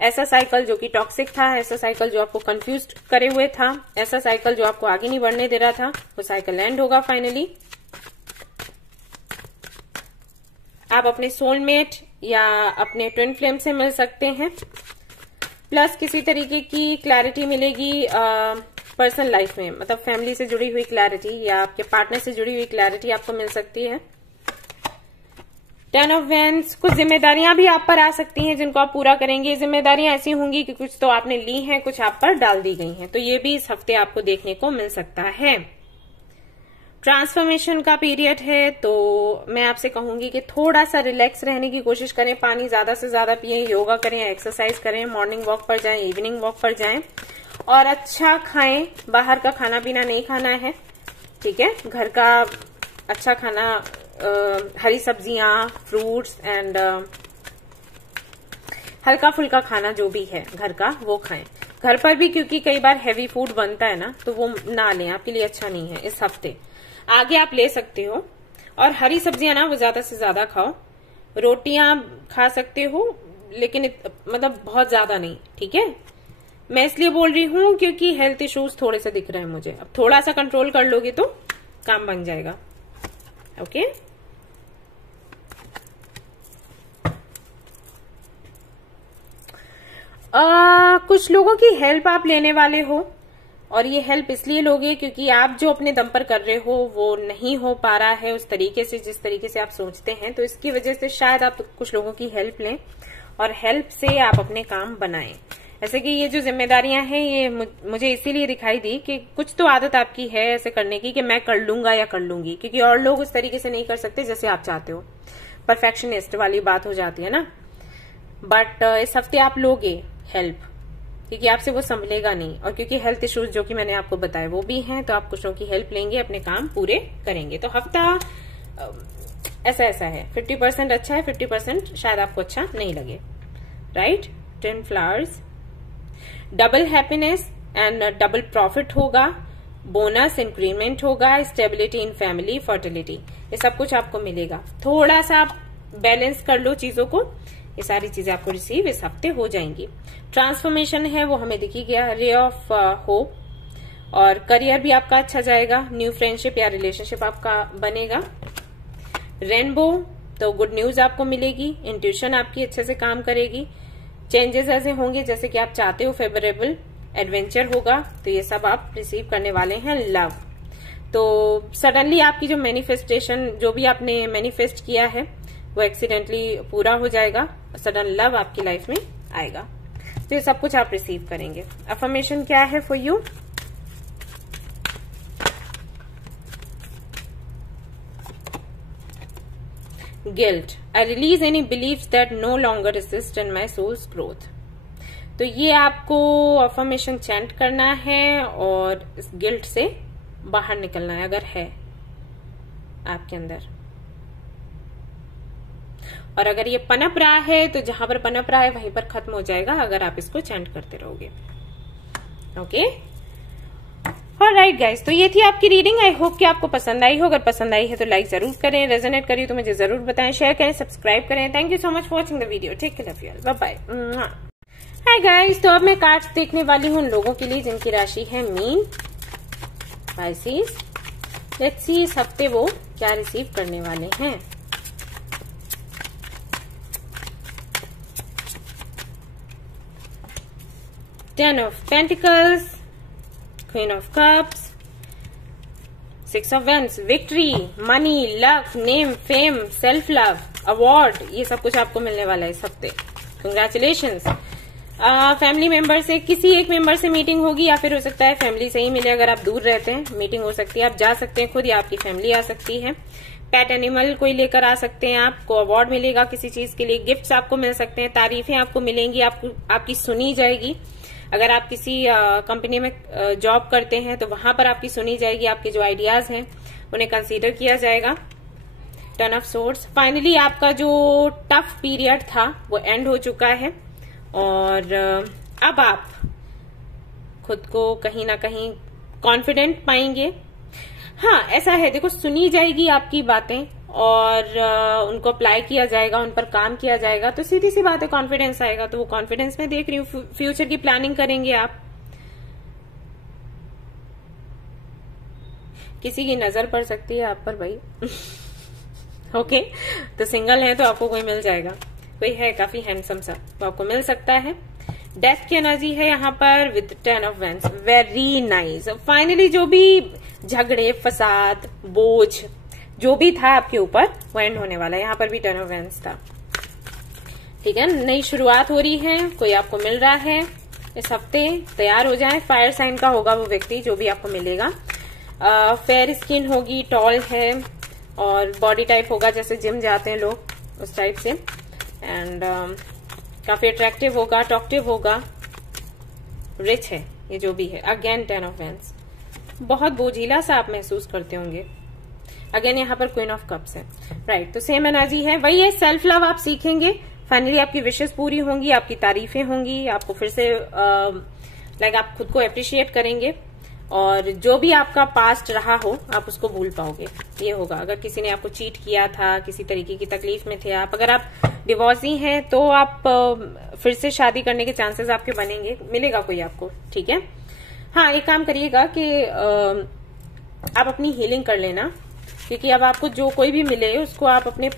ऐसा साइकिल जो कि टॉक्सिक था, ऐसा साइकिल जो आपको कंफ्यूज करे हुए था, ऐसा साइकिल जो आपको आगे नहीं बढ़ने दे रहा था, वो साइकिल एंड होगा फाइनली। आप अपने सोलमेट या अपने ट्विन फ्लेम से मिल सकते हैं, प्लस किसी तरीके की क्लैरिटी मिलेगी पर्सनल लाइफ में, मतलब फैमिली से जुड़ी हुई क्लैरिटी या आपके पार्टनर से जुड़ी हुई क्लैरिटी आपको मिल सकती है। 10 ऑफ वैंड्स, कुछ जिम्मेदारियां भी आप पर आ सकती हैं जिनको आप पूरा करेंगे। जिम्मेदारियां ऐसी होंगी कि कुछ तो आपने ली हैं, कुछ आप पर डाल दी गई हैं, तो ये भी इस हफ्ते आपको देखने को मिल सकता है। ट्रांसफॉर्मेशन का पीरियड है, तो मैं आपसे कहूंगी कि थोड़ा सा रिलैक्स रहने की कोशिश करें, पानी ज्यादा से ज्यादा पिएं, योगा करें, एक्सरसाइज करें, मॉर्निंग वॉक पर जाएं, इवनिंग वॉक पर जाएं और अच्छा खाएं। बाहर का खाना पीना नहीं खाना है, ठीक है। घर का अच्छा खाना, हरी सब्जियां, फ्रूट्स एंड हल्का फुल्का खाना जो भी है घर का वो खाएं। घर पर भी क्योंकि कई बार हैवी फूड बनता है ना, तो वो ना लें, आपके लिए अच्छा नहीं है इस हफ्ते। आगे आप ले सकते हो, और हरी सब्जियां ना वो ज्यादा से ज्यादा खाओ। रोटियां खा सकते हो लेकिन मतलब बहुत ज्यादा नहीं, ठीक है। मैं इसलिए बोल रही हूं क्योंकि हेल्थ इश्यूज थोड़े से दिख रहे हैं मुझे, अब थोड़ा सा कंट्रोल कर लोगे तो काम बन जाएगा। ओके, कुछ लोगों की हेल्प आप लेने वाले हो, और ये हेल्प इसलिए लोगे क्योंकि आप जो अपने दम पर कर रहे हो वो नहीं हो पा रहा है उस तरीके से जिस तरीके से आप सोचते हैं, तो इसकी वजह से शायद आप कुछ लोगों की हेल्प लें और हेल्प से आप अपने काम बनाएं। ऐसे कि ये जो जिम्मेदारियां हैं ये मुझे इसीलिए दिखाई दी कि कुछ तो आदत आपकी है ऐसे करने की कि मैं कर लूंगा या कर लूंगी, क्योंकि और लोग उस तरीके से नहीं कर सकते जैसे आप चाहते हो। परफेक्शनिस्ट वाली बात हो जाती है ना। बट इस हफ्ते आप लोगे हेल्प, क्योंकि आपसे वो संभलेगा नहीं, और क्योंकि हेल्थ इश्यूज जो कि मैंने आपको बताया वो भी हैं, तो आप कुछ लोगों की हेल्प लेंगे, अपने काम पूरे करेंगे। तो हफ्ता ऐसा है, 50% अच्छा है, 50% शायद आपको अच्छा नहीं लगे, right. 10 flowers, double happiness and double profit होगा, बोनस इंक्रीमेंट होगा, स्टेबिलिटी इन फैमिली, फर्टिलिटी, ये सब कुछ आपको मिलेगा। थोड़ा सा आप बैलेंस कर लो चीजों को, ये सारी चीजें आपको रिसीव इस हफ्ते हो जाएंगी। ट्रांसफॉर्मेशन है वो हमें दिखी गया, रे ऑफ होप, और करियर भी आपका अच्छा जाएगा, न्यू फ्रेंडशिप या रिलेशनशिप आपका बनेगा। रेनबो, तो गुड न्यूज आपको मिलेगी, इंट्यूशन आपकी अच्छे से काम करेगी, चेंजेस ऐसे होंगे जैसे कि आप चाहते हो, फेवरेबल एडवेंचर होगा, तो ये सब आप रिसीव करने वाले हैं। लव, तो सडनली आपकी जो मैनिफेस्टेशन, जो भी आपने मैनिफेस्ट किया है वो एक्सीडेंटली पूरा हो जाएगा, सडन लव आपकी लाइफ में आएगा, तो ये सब कुछ आप रिसीव करेंगे। अफर्मेशन क्या है for you? Guilt, I release any beliefs that no longer assist in my soul's growth. तो ये आपको अफर्मेशन चैंट करना है और इस गिल्ट से बाहर निकलना है अगर है आपके अंदर, और अगर ये पनप रहा है तो जहां पर पनप रहा है वहीं पर खत्म हो जाएगा अगर आप इसको चैंट करते रहोगे। ओके, ऑलराइट गाइस, तो ये थी आपकी रीडिंग। आई होप कि आपको पसंद आई हो, अगर पसंद आई है तो लाइक जरूर करें, रेजोनेट करी तो मुझे जरूर बताएं, शेयर करें, सब्सक्राइब करें। Thank you so much for watching the video, take care of you all, bye bye. Hi guys, तो अब मैं कार्ड्स देखने वाली हूँ उन लोगों के लिए जिनकी राशि है मीन, पाइसेस। लेट्स सी इस हफ्ते वो क्या रिसीव करने वाले हैं। Ten of Pentacles, Queen of Cups, Six of Wands, Victory, Money, Luck, Name, Fame, Self Love, Award, ये सब कुछ आपको मिलने वाला है इस हफ्ते। Congratulations। फैमिली मेंबर से, किसी एक मेंबर से मीटिंग होगी, या फिर हो सकता है फैमिली से ही मिले, अगर आप दूर रहते हैं मीटिंग हो सकती है, आप जा सकते हैं खुद या आपकी फैमिली आ सकती है। पेट एनिमल कोई लेकर आ सकते हैं, आपको अवार्ड मिलेगा किसी चीज के लिए, गिफ्ट्स आपको मिल सकते हैं, तारीफें आपको मिलेंगी, आपकी सुनी जाएगी। अगर आप किसी कंपनी में जॉब करते हैं तो वहां पर आपकी सुनी जाएगी, आपके जो आइडियाज हैं उन्हें कंसीडर किया जाएगा। टन ऑफ सोर्ड्स, फाइनली आपका जो टफ पीरियड था वो एंड हो चुका है और अब आप खुद को कहीं ना कहीं कॉन्फिडेंट पाएंगे। हाँ, ऐसा है, देखो, सुनी जाएगी आपकी बातें और उनको अप्लाई किया जाएगा, उन पर काम किया जाएगा, तो सीधी सी बात है कॉन्फिडेंस आएगा। तो वो कॉन्फिडेंस में देख रही हूँ, फ्यूचर की प्लानिंग करेंगे आप। किसी की नजर पड़ सकती है आप पर भाई। ओके, तो सिंगल है तो आपको कोई मिल जाएगा, कोई है काफी हैंडसम सा तो आपको मिल सकता है। डेथ की एनर्जी है यहाँ पर with 10 of wands, very nice. Finally जो भी झगड़े, फसाद, बोझ जो भी था आपके ऊपर वो एंड होने वाला है। यहाँ पर भी 10 ऑफ वेंस था, ठीक है। नई शुरुआत हो रही है, कोई आपको मिल रहा है इस हफ्ते, तैयार हो जाए। फायर साइन का होगा वो व्यक्ति जो भी आपको मिलेगा। फेयर स्किन होगी, टॉल है और बॉडी टाइप होगा जैसे जिम जाते हैं लोग उस टाइप से, एंड काफी अट्रैक्टिव होगा, टॉक्टिव होगा, रिच है ये जो भी है। अगेन 10 ऑफ वेंस, बहुत बोझिला सा आप महसूस करते होंगे। अगेन यहाँ पर क्वीन ऑफ कप्स है, राइट। तो सेम एनर्जी है, वही है, सेल्फ लव आप सीखेंगे। फाइनली आपकी विशेष पूरी होंगी, आपकी तारीफें होंगी, आपको फिर से लाइक आप खुद को अप्रिशिएट करेंगे और जो भी आपका पास्ट रहा हो आप उसको भूल पाओगे, ये होगा। अगर किसी ने आपको चीट किया था, किसी तरीके की तकलीफ में थे आप, अगर आप डिवोर्सी हैं तो आप फिर से शादी करने के चांसेस आपके बनेंगे, मिलेगा कोई आपको, ठीक है। हाँ, एक काम करिएगा कि आप अपनी हीलिंग कर लेना, क्योंकि अब आपको जो कोई भी मिले उसको आप अपने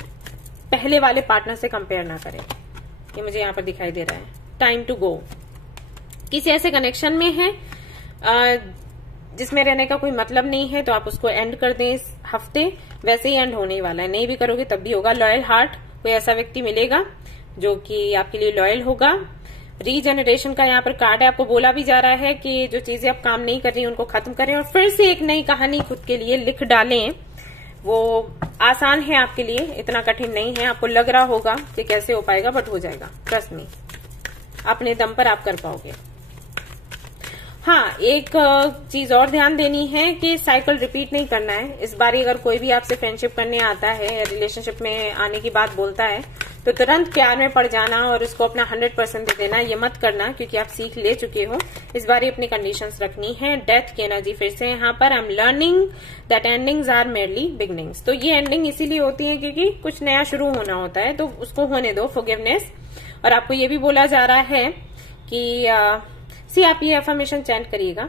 पहले वाले पार्टनर से कंपेयर ना करें, ये मुझे यहाँ पर दिखाई दे रहा है। टाइम टू गो, किसी ऐसे कनेक्शन में है जिसमें रहने का कोई मतलब नहीं है तो आप उसको एंड कर दें इस हफ्ते, वैसे ही एंड होने ही वाला है, नहीं भी करोगे तब भी होगा। लॉयल हार्ट, कोई ऐसा व्यक्ति मिलेगा जो कि आपके लिए लॉयल होगा। रीजनरेशन का यहाँ पर कार्ड है, आपको बोला भी जा रहा है कि जो चीजें आप काम नहीं कर रही उनको खत्म करें और फिर से एक नई कहानी खुद के लिए लिख डालें। वो आसान है आपके लिए, इतना कठिन नहीं है। आपको लग रहा होगा कि कैसे हो पाएगा, बट हो जाएगा, ट्रस्ट मी, अपने दम पर आप कर पाओगे। हाँ, एक चीज और ध्यान देनी है कि साइकिल रिपीट नहीं करना है। इस बार अगर कोई भी आपसे फ्रेंडशिप करने आता है या रिलेशनशिप में आने की बात बोलता है तो तुरंत प्यार में पड़ जाना और उसको अपना 100% दे देना, ये मत करना, क्योंकि आप सीख ले चुके हो। इस बार अपनी कंडीशंस रखनी है। डेथ की एनर्जी फिर से यहाँ पर, I am learning that endings are merely beginnings. तो ये एंडिंग इसीलिए होती है क्योंकि कुछ नया शुरू होना होता है, तो उसको होने दो, फॉरगिवनेस। और आपको ये भी बोला जा रहा है कि आप ये अफर्मेशन चैंट करिएगा,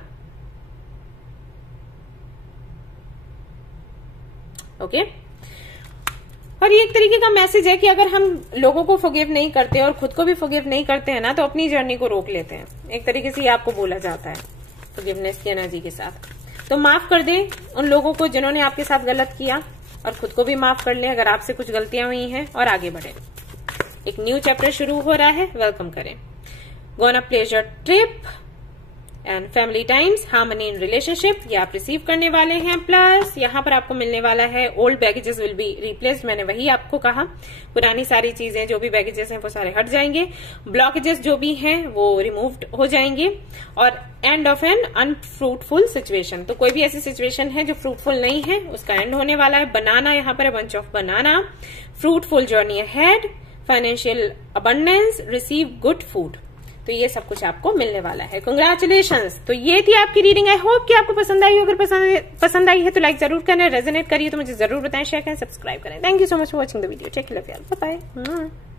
ओके। और ये एक तरीके का मैसेज है कि अगर हम लोगों को फॉरगिव नहीं करते और खुद को भी फॉरगिव नहीं करते हैं ना, तो अपनी जर्नी को रोक लेते हैं। एक तरीके से ये आपको बोला जाता है फॉरगिवनेस की एनर्जी के साथ। तो माफ कर दें उन लोगों को जिन्होंने आपके साथ गलत किया और खुद को भी माफ कर लें अगर आपसे कुछ गलतियां हुई हैं, और आगे बढ़े। एक न्यू चैप्टर शुरू हो रहा है, वेलकम करें। Go on a pleasure trip and family times, harmony in relationship, ये आप रिसीव करने वाले हैं। प्लस यहाँ पर आपको मिलने वाला है old baggages will be replaced, मैंने वही आपको कहा, पुरानी सारी चीजें जो भी बैगेजेस हैं वो सारे हट जाएंगे, ब्लॉकेजेस जो भी हैं वो रिमूव्ड हो जाएंगे, और end of an unfruitful situation. तो कोई भी ऐसी सिचुएशन है जो फ्रूटफुल नहीं है उसका एंड होने वाला है। बनाना यहाँ पर है, bunch of banana, fruitful journey ahead, financial abundance, receive good food. तो ये सब कुछ आपको मिलने वाला है। कंग्रेचुलेशंस। तो ये थी आपकी रीडिंग। आई होप कि आपको पसंद आई हो। अगर पसंद आई है तो लाइक जरूर करें, रेजोनेट करिए तो मुझे जरूर बताएं, शेयर करें, सब्सक्राइब करें। Thank you so much for watching the video. Take care, bye bye.